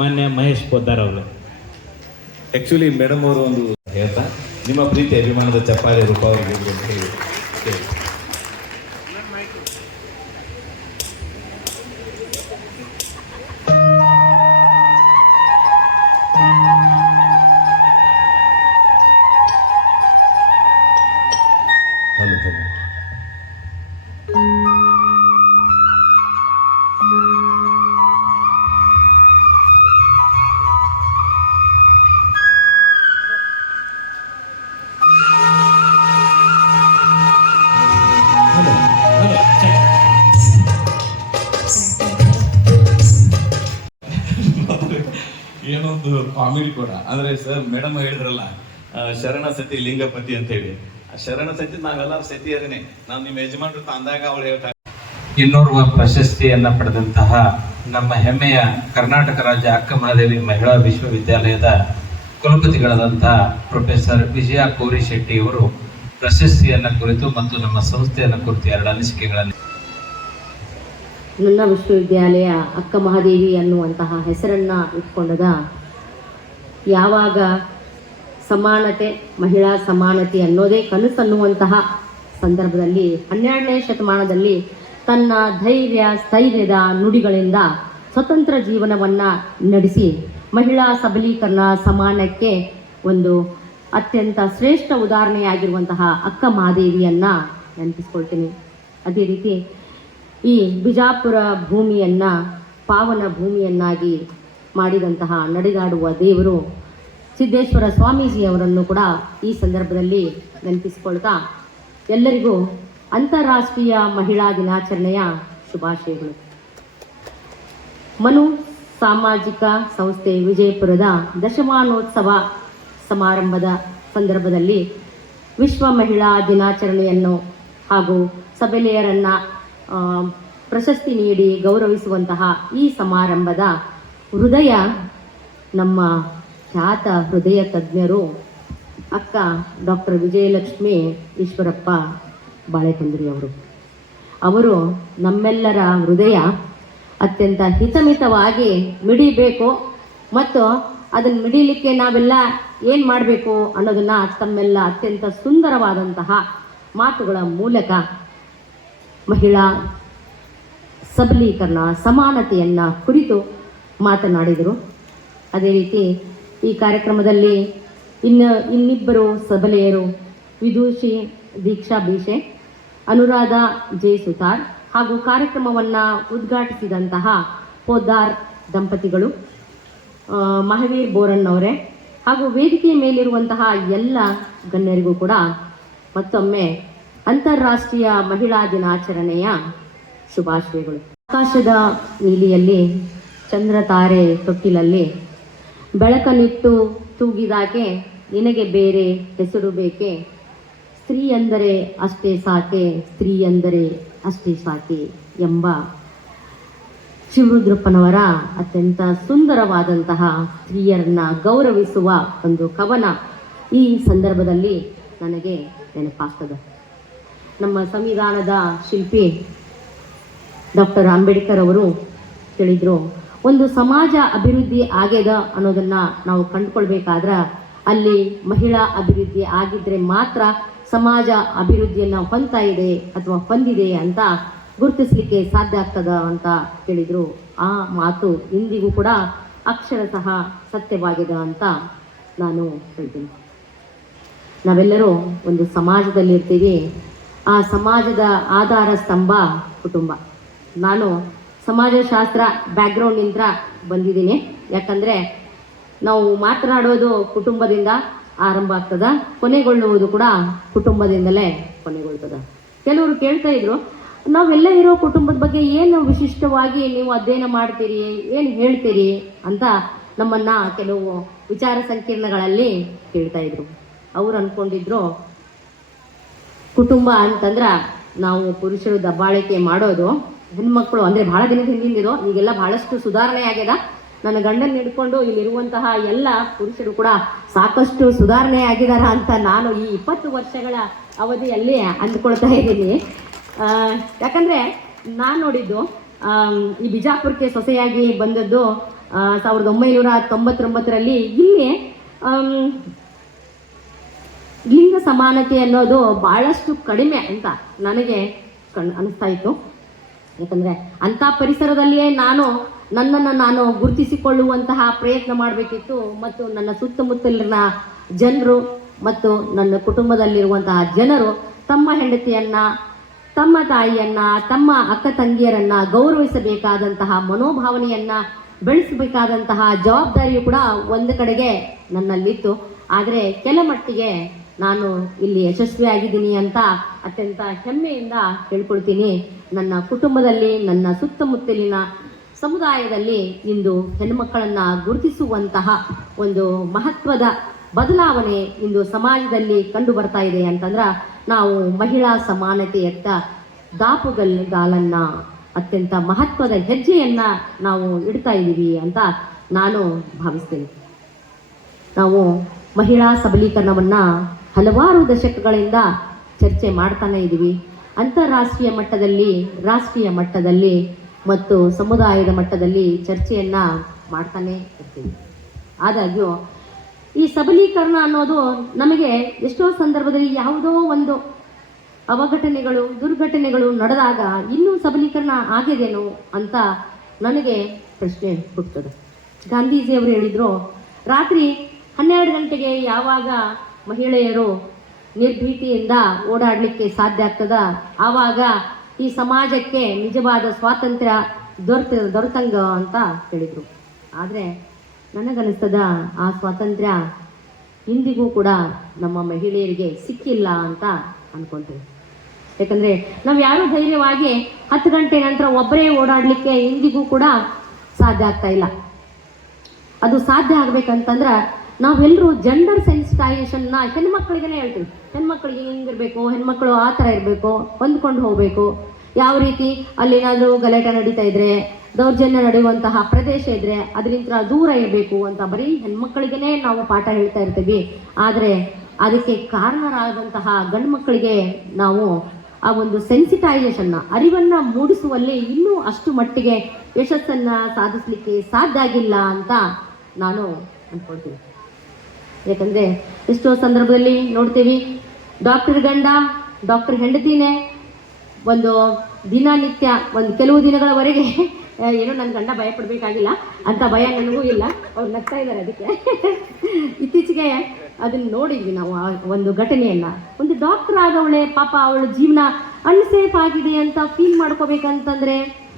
ಮಾನ್ಯ ಮಹೇಶ್ ಪೊದ್ದಾರ್ ಅವರು. ಆ್ಯಕ್ಚುಲಿ ಮೇಡಮ್ ಅವರು ಒಂದು ಹೇಳ್ತಾ, ನಿಮ್ಮ ಪ್ರೀತಿ ಅಭಿಮಾನದ ಚಪ್ಪಾಳೆ ರೂಪ ಅವರಿಗೆ ಅಂತ ಹೇಳಿ ಏನೊಂದು ಕಾಮಿಡಿ ಕೂಡ. ಅಂದ್ರೆ ಸರ್ ಮೇಡಮ್ ಹೇಳಿದ್ರಲ್ಲ, ಶರಣ ಸತಿ ಲಿಂಗಪತಿ ಅಂತ ಹೇಳಿ, ಶರಣ ಸತಿ ನಾವೆಲ್ಲರೂ ಸತಿಯರೇನೆ, ನಾವು ನಿಮ್ಮ ಯಜಮಾನ್ರು ಅಂದಾಗ ಅವಳು ಹೇಳ್ತಾರೆ. ಇನ್ನೋರ್ವ ಪ್ರಶಸ್ತಿಯನ್ನ ಪಡೆದಂತಹ ನಮ್ಮ ಹೆಮ್ಮೆಯ ಕರ್ನಾಟಕ ರಾಜ್ಯ ಅಕ್ಕ ಮಹಾದೇವಿ ಮಹಿಳಾ ವಿಶ್ವವಿದ್ಯಾಲಯದ ಕುಲಪತಿಗಳಾದಂತಹ ಪ್ರೊಫೆಸರ್ ವಿಜಯ ಕೋರಿ ಶೆಟ್ಟಿ ಅವರು ಪ್ರಶಸ್ತಿಯನ್ನ ಕುರಿತು ಮತ್ತು ನಮ್ಮ ಸಂಸ್ಥೆಯನ್ನ ಕುರಿತು 2 ಅನಿಸಿಕೆಗಳಲ್ಲಿ. ನನ್ನ ವಿಶ್ವವಿದ್ಯಾಲಯ ಅಕ್ಕ ಮಹಾದೇವಿ ಅನ್ನುವಂತಹ ಹೆಸರನ್ನು ಇಟ್ಕೊಂಡಾಗ ಯಾವಾಗ ಸಮಾನತೆ, ಮಹಿಳಾ ಸಮಾನತೆ ಅನ್ನೋದೇ ಕನಸನ್ನುವಂತಹ ಸಂದರ್ಭದಲ್ಲಿ 12ನೇ ಶತಮಾನದಲ್ಲಿ ತನ್ನ ಸ್ಥೈರ್ಯದ ನುಡಿಗಳಿಂದ ಸ್ವತಂತ್ರ ಜೀವನವನ್ನು ನಡೆಸಿ ಮಹಿಳಾ ಸಬಲೀಕರಣ, ಸಮಾನಕ್ಕೆ ಒಂದು ಅತ್ಯಂತ ಶ್ರೇಷ್ಠ ಉದಾಹರಣೆಯಾಗಿರುವಂತಹ ಅಕ್ಕ ಮಹಾದೇವಿಯನ್ನು ನೆನಪಿಸ್ಕೊಳ್ತೀನಿ. ಅದೇ ರೀತಿ ಈ ಬಿಜಾಪುರ ಭೂಮಿಯನ್ನು ಪಾವನ ಭೂಮಿಯನ್ನಾಗಿ ಮಾಡಿದಂತಹ ನಡೆದಾಡುವ ದೇವರು ಸಿದ್ದೇಶ್ವರ ಸ್ವಾಮೀಜಿಯವರನ್ನು ಕೂಡ ಈ ಸಂದರ್ಭದಲ್ಲಿ ನೆನಪಿಸಿಕೊಳ್ತಾ ಎಲ್ಲರಿಗೂ ಅಂತಾರಾಷ್ಟ್ರೀಯ ಮಹಿಳಾ ದಿನಾಚರಣೆಯ ಶುಭಾಶಯಗಳು. ಮನು ಸಾಮಾಜಿಕ ಸಂಸ್ಥೆ ವಿಜಯಪುರದ ದಶಮಾನೋತ್ಸವ ಸಮಾರಂಭದ ಸಂದರ್ಭದಲ್ಲಿ ವಿಶ್ವ ಮಹಿಳಾ ದಿನಾಚರಣೆಯನ್ನು ಹಾಗೂ ಸಬಲೆಯರನ್ನು ಪ್ರಶಸ್ತಿ ನೀಡಿ ಗೌರವಿಸುವಂತಹ ಈ ಸಮಾರಂಭದ ಹೃದಯ ನಮ್ಮ ಖ್ಯಾತ ಹೃದಯ ತಜ್ಞರು ಅಕ್ಕ ಡಾಕ್ಟರ್ ವಿಜಯಲಕ್ಷ್ಮಿ ಈಶ್ವರಪ್ಪ ಬಾಳೆಕಂದ್ರಿ ಅವರು ನಮ್ಮೆಲ್ಲರ ಹೃದಯ ಅತ್ಯಂತ ಹಿತಮಿತವಾಗಿ ಮಿಡಿಬೇಕು ಮತ್ತು ಅದನ್ನು ಮಿಡಿಲಿಕ್ಕೆ ನಾವೆಲ್ಲ ಏನು ಮಾಡಬೇಕು ಅನ್ನೋದನ್ನು ತಮ್ಮೆಲ್ಲ ಅತ್ಯಂತ ಸುಂದರವಾದಂತಹ ಮಾತುಗಳ ಮೂಲಕ ಮಹಿಳಾ ಸಬಲೀಕರಣ ಸಮಾನತೆಯನ್ನು ಕುರಿತು ಮಾತನಾಡಿದರು. ಅದೇ ರೀತಿ ಈ ಕಾರ್ಯಕ್ರಮದಲ್ಲಿ ಇನ್ನಿಬ್ಬರು ಸಬಲೆಯರು ವಿದೂಷಿ ದೀಕ್ಷಾ ಬೀಶೆ, ಅನುರಾಧ ಜೆ ಸುತಾರ್ ಹಾಗೂ ಕಾರ್ಯಕ್ರಮವನ್ನು ಉದ್ಘಾಟಿಸಿದಂತಹ ಪೋದ್ದಾರ್ ದಂಪತಿಗಳು, ಮಹಾವೀರ್ ಬೋರನ್ ಅವರೇ ಹಾಗೂ ವೇದಿಕೆಯ ಮೇಲಿರುವಂತಹ ಎಲ್ಲ ಗಣ್ಯರಿಗೂ ಕೂಡ ಮತ್ತೊಮ್ಮೆ ಅಂತಾರಾಷ್ಟ್ರೀಯ ಮಹಿಳಾ ದಿನಾಚರಣೆಯ ಶುಭಾಶಯಗಳು. ಆಕಾಶದ ನೀಲಿಯಲ್ಲಿ ಚಂದ್ರ ತಾರೆ ತೊಟ್ಟಿಲಲ್ಲಿ ಬೆಳಕನ್ನಿಟ್ಟು ತೂಗಿದಾಕೆ ನಿನಗೆ ಬೇರೆ ಹೆಸರು ಬೇಕೆ, ಸ್ತ್ರೀ ಎಂದರೆ ಅಷ್ಟೇ ಸಾಕೆ, ಸ್ತ್ರೀ ಎಂದರೆ ಅಷ್ಟೇ ಸಾಕೆ ಎಂಬ ಶಿವರುದ್ರಪ್ಪನವರ ಅತ್ಯಂತ ಸುಂದರವಾದಂತಹ ಸ್ತ್ರೀಯರನ್ನ ಗೌರವಿಸುವ ಒಂದು ಕವನ ಈ ಸಂದರ್ಭದಲ್ಲಿ ನನಗೆ ನೆನಪಾಗ್ತದೆ. ನಮ್ಮ ಸಂವಿಧಾನದ ಶಿಲ್ಪಿ ಡಾಕ್ಟರ್ ಅಂಬೇಡ್ಕರ್ ಅವರು ಹೇಳಿದ್ರು, ಒಂದು ಸಮಾಜ ಅಭಿವೃದ್ಧಿ ಆಗ್ಯದ ಅನ್ನೋದನ್ನ ನಾವು ಕಂಡುಕೊಳ್ಬೇಕಾದ್ರೆ ಅಲ್ಲಿ ಮಹಿಳಾ ಅಭಿವೃದ್ಧಿ ಆಗಿದ್ರೆ ಮಾತ್ರ ಸಮಾಜ ಅಭಿವೃದ್ಧಿಯನ್ನು ಹೊಂದ್ತಾ ಇದೆ ಅಥವಾ ಹೊಂದಿದೆ ಅಂತ ಗುರುತಿಸಲಿಕ್ಕೆ ಸಾಧ್ಯ ಆಗ್ತದ ಅಂತ ಹೇಳಿದ್ರು. ಆ ಮಾತು ಇಂದಿಗೂ ಕೂಡ ಅಕ್ಷರಶಃ ಸತ್ಯವಾಗಿದೆ ಅಂತ ನಾನು ಹೇಳ್ತೀನಿ. ನಾವೆಲ್ಲರೂ ಒಂದು ಸಮಾಜದಲ್ಲಿ ಇರ್ತೀವಿ. ಆ ಸಮಾಜದ ಆಧಾರ ಸ್ತಂಭ ಕುಟುಂಬ. ನಾನು ಸಮಾಜಶಾಸ್ತ್ರ ಬ್ಯಾಕ್ಗ್ರೌಂಡ್ನಿಂದ ಬಂದಿದ್ದೀನಿ. ಯಾಕಂದರೆ ನಾವು ಮಾತನಾಡೋದು ಕುಟುಂಬದಿಂದ ಆರಂಭ ಆಗ್ತದ, ಕೊನೆಗೊಳ್ಳುವುದು ಕೂಡ ಕುಟುಂಬದಿಂದಲೇ ಕೊನೆಗೊಳ್ತದ. ಕೆಲವರು ಕೇಳ್ತಾ ಇದ್ರು, ನಾವೆಲ್ಲ ಇರೋ ಕುಟುಂಬದ ಬಗ್ಗೆ ಏನು ವಿಶಿಷ್ಟವಾಗಿ ನೀವು ಅಧ್ಯಯನ ಮಾಡ್ತೀರಿ, ಏನು ಹೇಳ್ತೀರಿ ಅಂತ ನಮ್ಮನ್ನ ಕೆಲವು ವಿಚಾರ ಸಂಕಿರಣಗಳಲ್ಲಿ ಕೇಳ್ತಾ ಇದ್ರು. ಅವ್ರು ಅನ್ಕೊಂಡಿದ್ರು ಕುಟುಂಬ ಅಂತಂದ್ರೆ ನಾವು ಪುರುಷರು ದಬ್ಬಾಳಿಕೆ ಮಾಡೋದು, ಹೆಣ್ಮಕ್ಳು ಅಂದರೆ ಭಾಳ ದಿನದ ಹಿಂದಿಂದಿರೋ, ಈಗೆಲ್ಲ ಬಹಳಷ್ಟು ಸುಧಾರಣೆ ಆಗ್ಯದ. ನನ್ನ ಗಂಡನ ಹಿಡ್ಕೊಂಡು ಇಲ್ಲಿರುವಂತಹ ಎಲ್ಲ ಪುರುಷರು ಕೂಡ ಸಾಕಷ್ಟು ಸುಧಾರಣೆ ಆಗಿದಾರ ಅಂತ ನಾನು ಈ 20 ವರ್ಷಗಳ ಅವಧಿಯಲ್ಲಿ ಅಂದ್ಕೊಳ್ತಾ ಇದ್ದೀನಿ. ಯಾಕಂದರೆ ನಾನು ನೋಡಿದ್ದು ಈ ಬಿಜಾಪುರಕ್ಕೆ ಸೊಸೆಯಾಗಿ ಬಂದದ್ದು 1999ರಲ್ಲಿ. ಇಲ್ಲಿ ಲಿಂಗ ಸಮಾನತೆ ಅನ್ನೋದು ಭಾಳಷ್ಟು ಕಡಿಮೆ ಅಂತ ನನಗೆ ಅನಿಸ್ತಾ ಇತ್ತು. ಯಾಕಂದರೆ ಅಂಥ ಪರಿಸರದಲ್ಲಿಯೇ ನನ್ನನ್ನು ನಾನು ಗುರುತಿಸಿಕೊಳ್ಳುವಂತಹ ಪ್ರಯತ್ನ ಮಾಡಬೇಕಿತ್ತು. ಮತ್ತು ನನ್ನ ಸುತ್ತಮುತ್ತಲಿನ ಜನರು ಮತ್ತು ನನ್ನ ಕುಟುಂಬದಲ್ಲಿರುವಂತಹ ಜನರು ತಮ್ಮ ಹೆಂಡತಿಯನ್ನು, ತಮ್ಮ ತಾಯಿಯನ್ನು, ತಮ್ಮ ಅಕ್ಕ ತಂಗಿಯರನ್ನು ಗೌರವಿಸಬೇಕಾದಂತಹ ಮನೋಭಾವನೆಯನ್ನು ಬೆಳೆಸಬೇಕಾದಂತಹ ಜವಾಬ್ದಾರಿಯು ಕೂಡ ಒಂದು ಕಡೆಗೆ ನನ್ನಲ್ಲಿತ್ತು. ಆದರೆ ಕೆಲ ಮಟ್ಟಿಗೆ ನಾನು ಇಲ್ಲಿ ಯಶಸ್ವಿಯಾಗಿದ್ದೀನಿ ಅಂತ ಅತ್ಯಂತ ಹೆಮ್ಮೆಯಿಂದ ಹೇಳ್ಕೊಳ್ತೀನಿ. ನನ್ನ ಕುಟುಂಬದಲ್ಲಿ, ನನ್ನ ಸುತ್ತಮುತ್ತಲಿನ ಸಮುದಾಯದಲ್ಲಿ ಇಂದು ಹೆಣ್ಣುಮಕ್ಕಳನ್ನು ಗುರುತಿಸುವಂತಹ ಒಂದು ಮಹತ್ವದ ಬದಲಾವಣೆ ಇಂದು ಸಮಾಜದಲ್ಲಿ ಕಂಡು ಬರ್ತಾ ಇದೆ ಅಂತಂದ್ರೆ ನಾವು ಮಹಿಳಾ ಸಮಾನತೆಯತ್ತ ದಾಪುಗಾಲನ್ನ ಅತ್ಯಂತ ಮಹತ್ವದ ಹೆಜ್ಜೆಯನ್ನು ನಾವು ಇಡ್ತಾ ಇದ್ದೀವಿ ಅಂತ ನಾನು ಭಾವಿಸ್ತೇನೆ. ನಾವು ಮಹಿಳಾ ಸಬಲೀಕರಣವನ್ನು ಹಲವಾರು ದಶಕಗಳಿಂದ ಚರ್ಚೆ ಮಾಡ್ತಾನೆ ಇದ್ದೀವಿ. ಅಂತಾರಾಷ್ಟ್ರೀಯ ಮಟ್ಟದಲ್ಲಿ, ರಾಷ್ಟ್ರೀಯ ಮಟ್ಟದಲ್ಲಿ ಮತ್ತು ಸಮುದಾಯದ ಮಟ್ಟದಲ್ಲಿ ಚರ್ಚೆಯನ್ನು ಮಾಡ್ತಾನೆ ಇರ್ತೀವಿ. ಆದಾಗ್ಯೂ ಈ ಸಬಲೀಕರಣ ಅನ್ನೋದು ನಮಗೆ ಎಷ್ಟೋ ಸಂದರ್ಭದಲ್ಲಿ ಯಾವುದೋ ಒಂದು ಅವಘಟನೆಗಳು, ದುರ್ಘಟನೆಗಳು ನಡೆದಾಗ ಇನ್ನೂ ಸಬಲೀಕರಣ ಆಗಿದೆನೋ ಅಂತ ನನಗೆ ಪ್ರಶ್ನೆ ಹುಟ್ಟುತ್ತದೆ. ಗಾಂಧೀಜಿಯವರು ಹೇಳಿದರು, ರಾತ್ರಿ 12 ಗಂಟೆಗೆ ಯಾವಾಗ ಮಹಿಳೆಯರು ನಿರ್ಭೀತಿಯಿಂದ ಓಡಾಡಲಿಕ್ಕೆ ಸಾಧ್ಯ ಆಗ್ತದ, ಆವಾಗ ಈ ಸಮಾಜಕ್ಕೆ ನಿಜವಾದ ಸ್ವಾತಂತ್ರ್ಯ ದೊರೆತಂಗ ಅಂತ ಹೇಳಿದರು. ಆದರೆ ನನಗನ್ನಿಸ್ತದ ಆ ಸ್ವಾತಂತ್ರ್ಯ ಇಂದಿಗೂ ಕೂಡ ನಮ್ಮ ಮಹಿಳೆಯರಿಗೆ ಸಿಕ್ಕಿಲ್ಲ ಅಂತ ಅನ್ಕೊಂತೀವಿ. ಯಾಕಂದರೆ ನಾವು ಯಾರೂ ಧೈರ್ಯವಾಗಿ 10 ಗಂಟೆ ನಂತರ ಒಬ್ಬರೇ ಓಡಾಡಲಿಕ್ಕೆ ಇಂದಿಗೂ ಕೂಡ ಸಾಧ್ಯ ಆಗ್ತಾ ಇಲ್ಲ. ಅದು ಸಾಧ್ಯ ಆಗ್ಬೇಕಂತಂದ್ರೆ ನಾವೆಲ್ಲರೂ ಜೆಂಡರ್ ಸೆನ್ಸಿಟೈಸೇಷನ್ನ ಹೆಣ್ಮಕ್ಳಿಗೇ ಹೇಳ್ತೀವಿ. ಹೆಣ್ಮಕ್ಳಿಗೆ ಹಿಂಗಿರಬೇಕು, ಹೆಣ್ಮಕ್ಳು ಆ ಥರ ಇರಬೇಕು, ಹೊಂದ್ಕೊಂಡು ಹೋಗಬೇಕು, ಯಾವ ರೀತಿ ಅಲ್ಲೇನಾದರೂ ಗಲಾಟೆ ನಡೀತಾ ಇದ್ರೆ, ದೌರ್ಜನ್ಯ ನಡೆಯುವಂತಹ ಪ್ರದೇಶ ಇದ್ರೆ ಅದರಿಂದ ದೂರ ಇರಬೇಕು ಅಂತ ಬರೀ ಹೆಣ್ಮಕ್ಳಿಗೇ ನಾವು ಪಾಠ ಹೇಳ್ತಾ ಇರ್ತೀವಿ. ಆದರೆ ಅದಕ್ಕೆ ಕಾರಣರಾದಂತಹ ಗಂಡು ಮಕ್ಕಳಿಗೆ ನಾವು ಆ ಒಂದು ಸೆನ್ಸಿಟೈಸೇಷನ್ನ, ಅರಿವನ್ನು ಮೂಡಿಸುವಲ್ಲಿ ಇನ್ನೂ ಅಷ್ಟು ಮಟ್ಟಿಗೆ ಯಶಸ್ಸನ್ನು ಸಾಧಿಸಲಿಕ್ಕೆ ಸಾಧ್ಯ ಆಗಿಲ್ಲ ಅಂತ ನಾನು ಅಂದ್ಕೊಳ್ತೀನಿ. ಯಾಕಂದರೆ ಎಷ್ಟೋ ಸಂದರ್ಭದಲ್ಲಿ ನೋಡ್ತೀವಿ, ಡಾಕ್ಟರ್ ಗಂಡ ಡಾಕ್ಟರ್ ಹೆಂಡತಿನೇ ಒಂದು ದಿನನಿತ್ಯ ಒಂದು ಕೆಲವು ದಿನಗಳವರೆಗೆ ಏನೋ ನನ್ನ ಗಂಡ ಭಯ ಪಡಬೇಕಾಗಿಲ್ಲ ಅಂತ ಭಯ ನನಗೂ ಇಲ್ಲ, ಅವ್ರು ನಗ್ತಾ ಇದ್ದಾರೆ. ಅದಕ್ಕೆ ಇತ್ತೀಚೆಗೆ ಅದನ್ನು ನೋಡಿದ್ವಿ ನಾವು, ಆ ಒಂದು ಘಟನೆಯನ್ನು. ಒಂದು ಡಾಕ್ಟರ್ ಆದವಳೆ ಪಾಪ ಅವಳ ಜೀವನ ಅನ್ಸೇಫ್ ಆಗಿದೆ ಅಂತ ಫೀಲ್ ಮಾಡ್ಕೋಬೇಕಂತಂದರೆ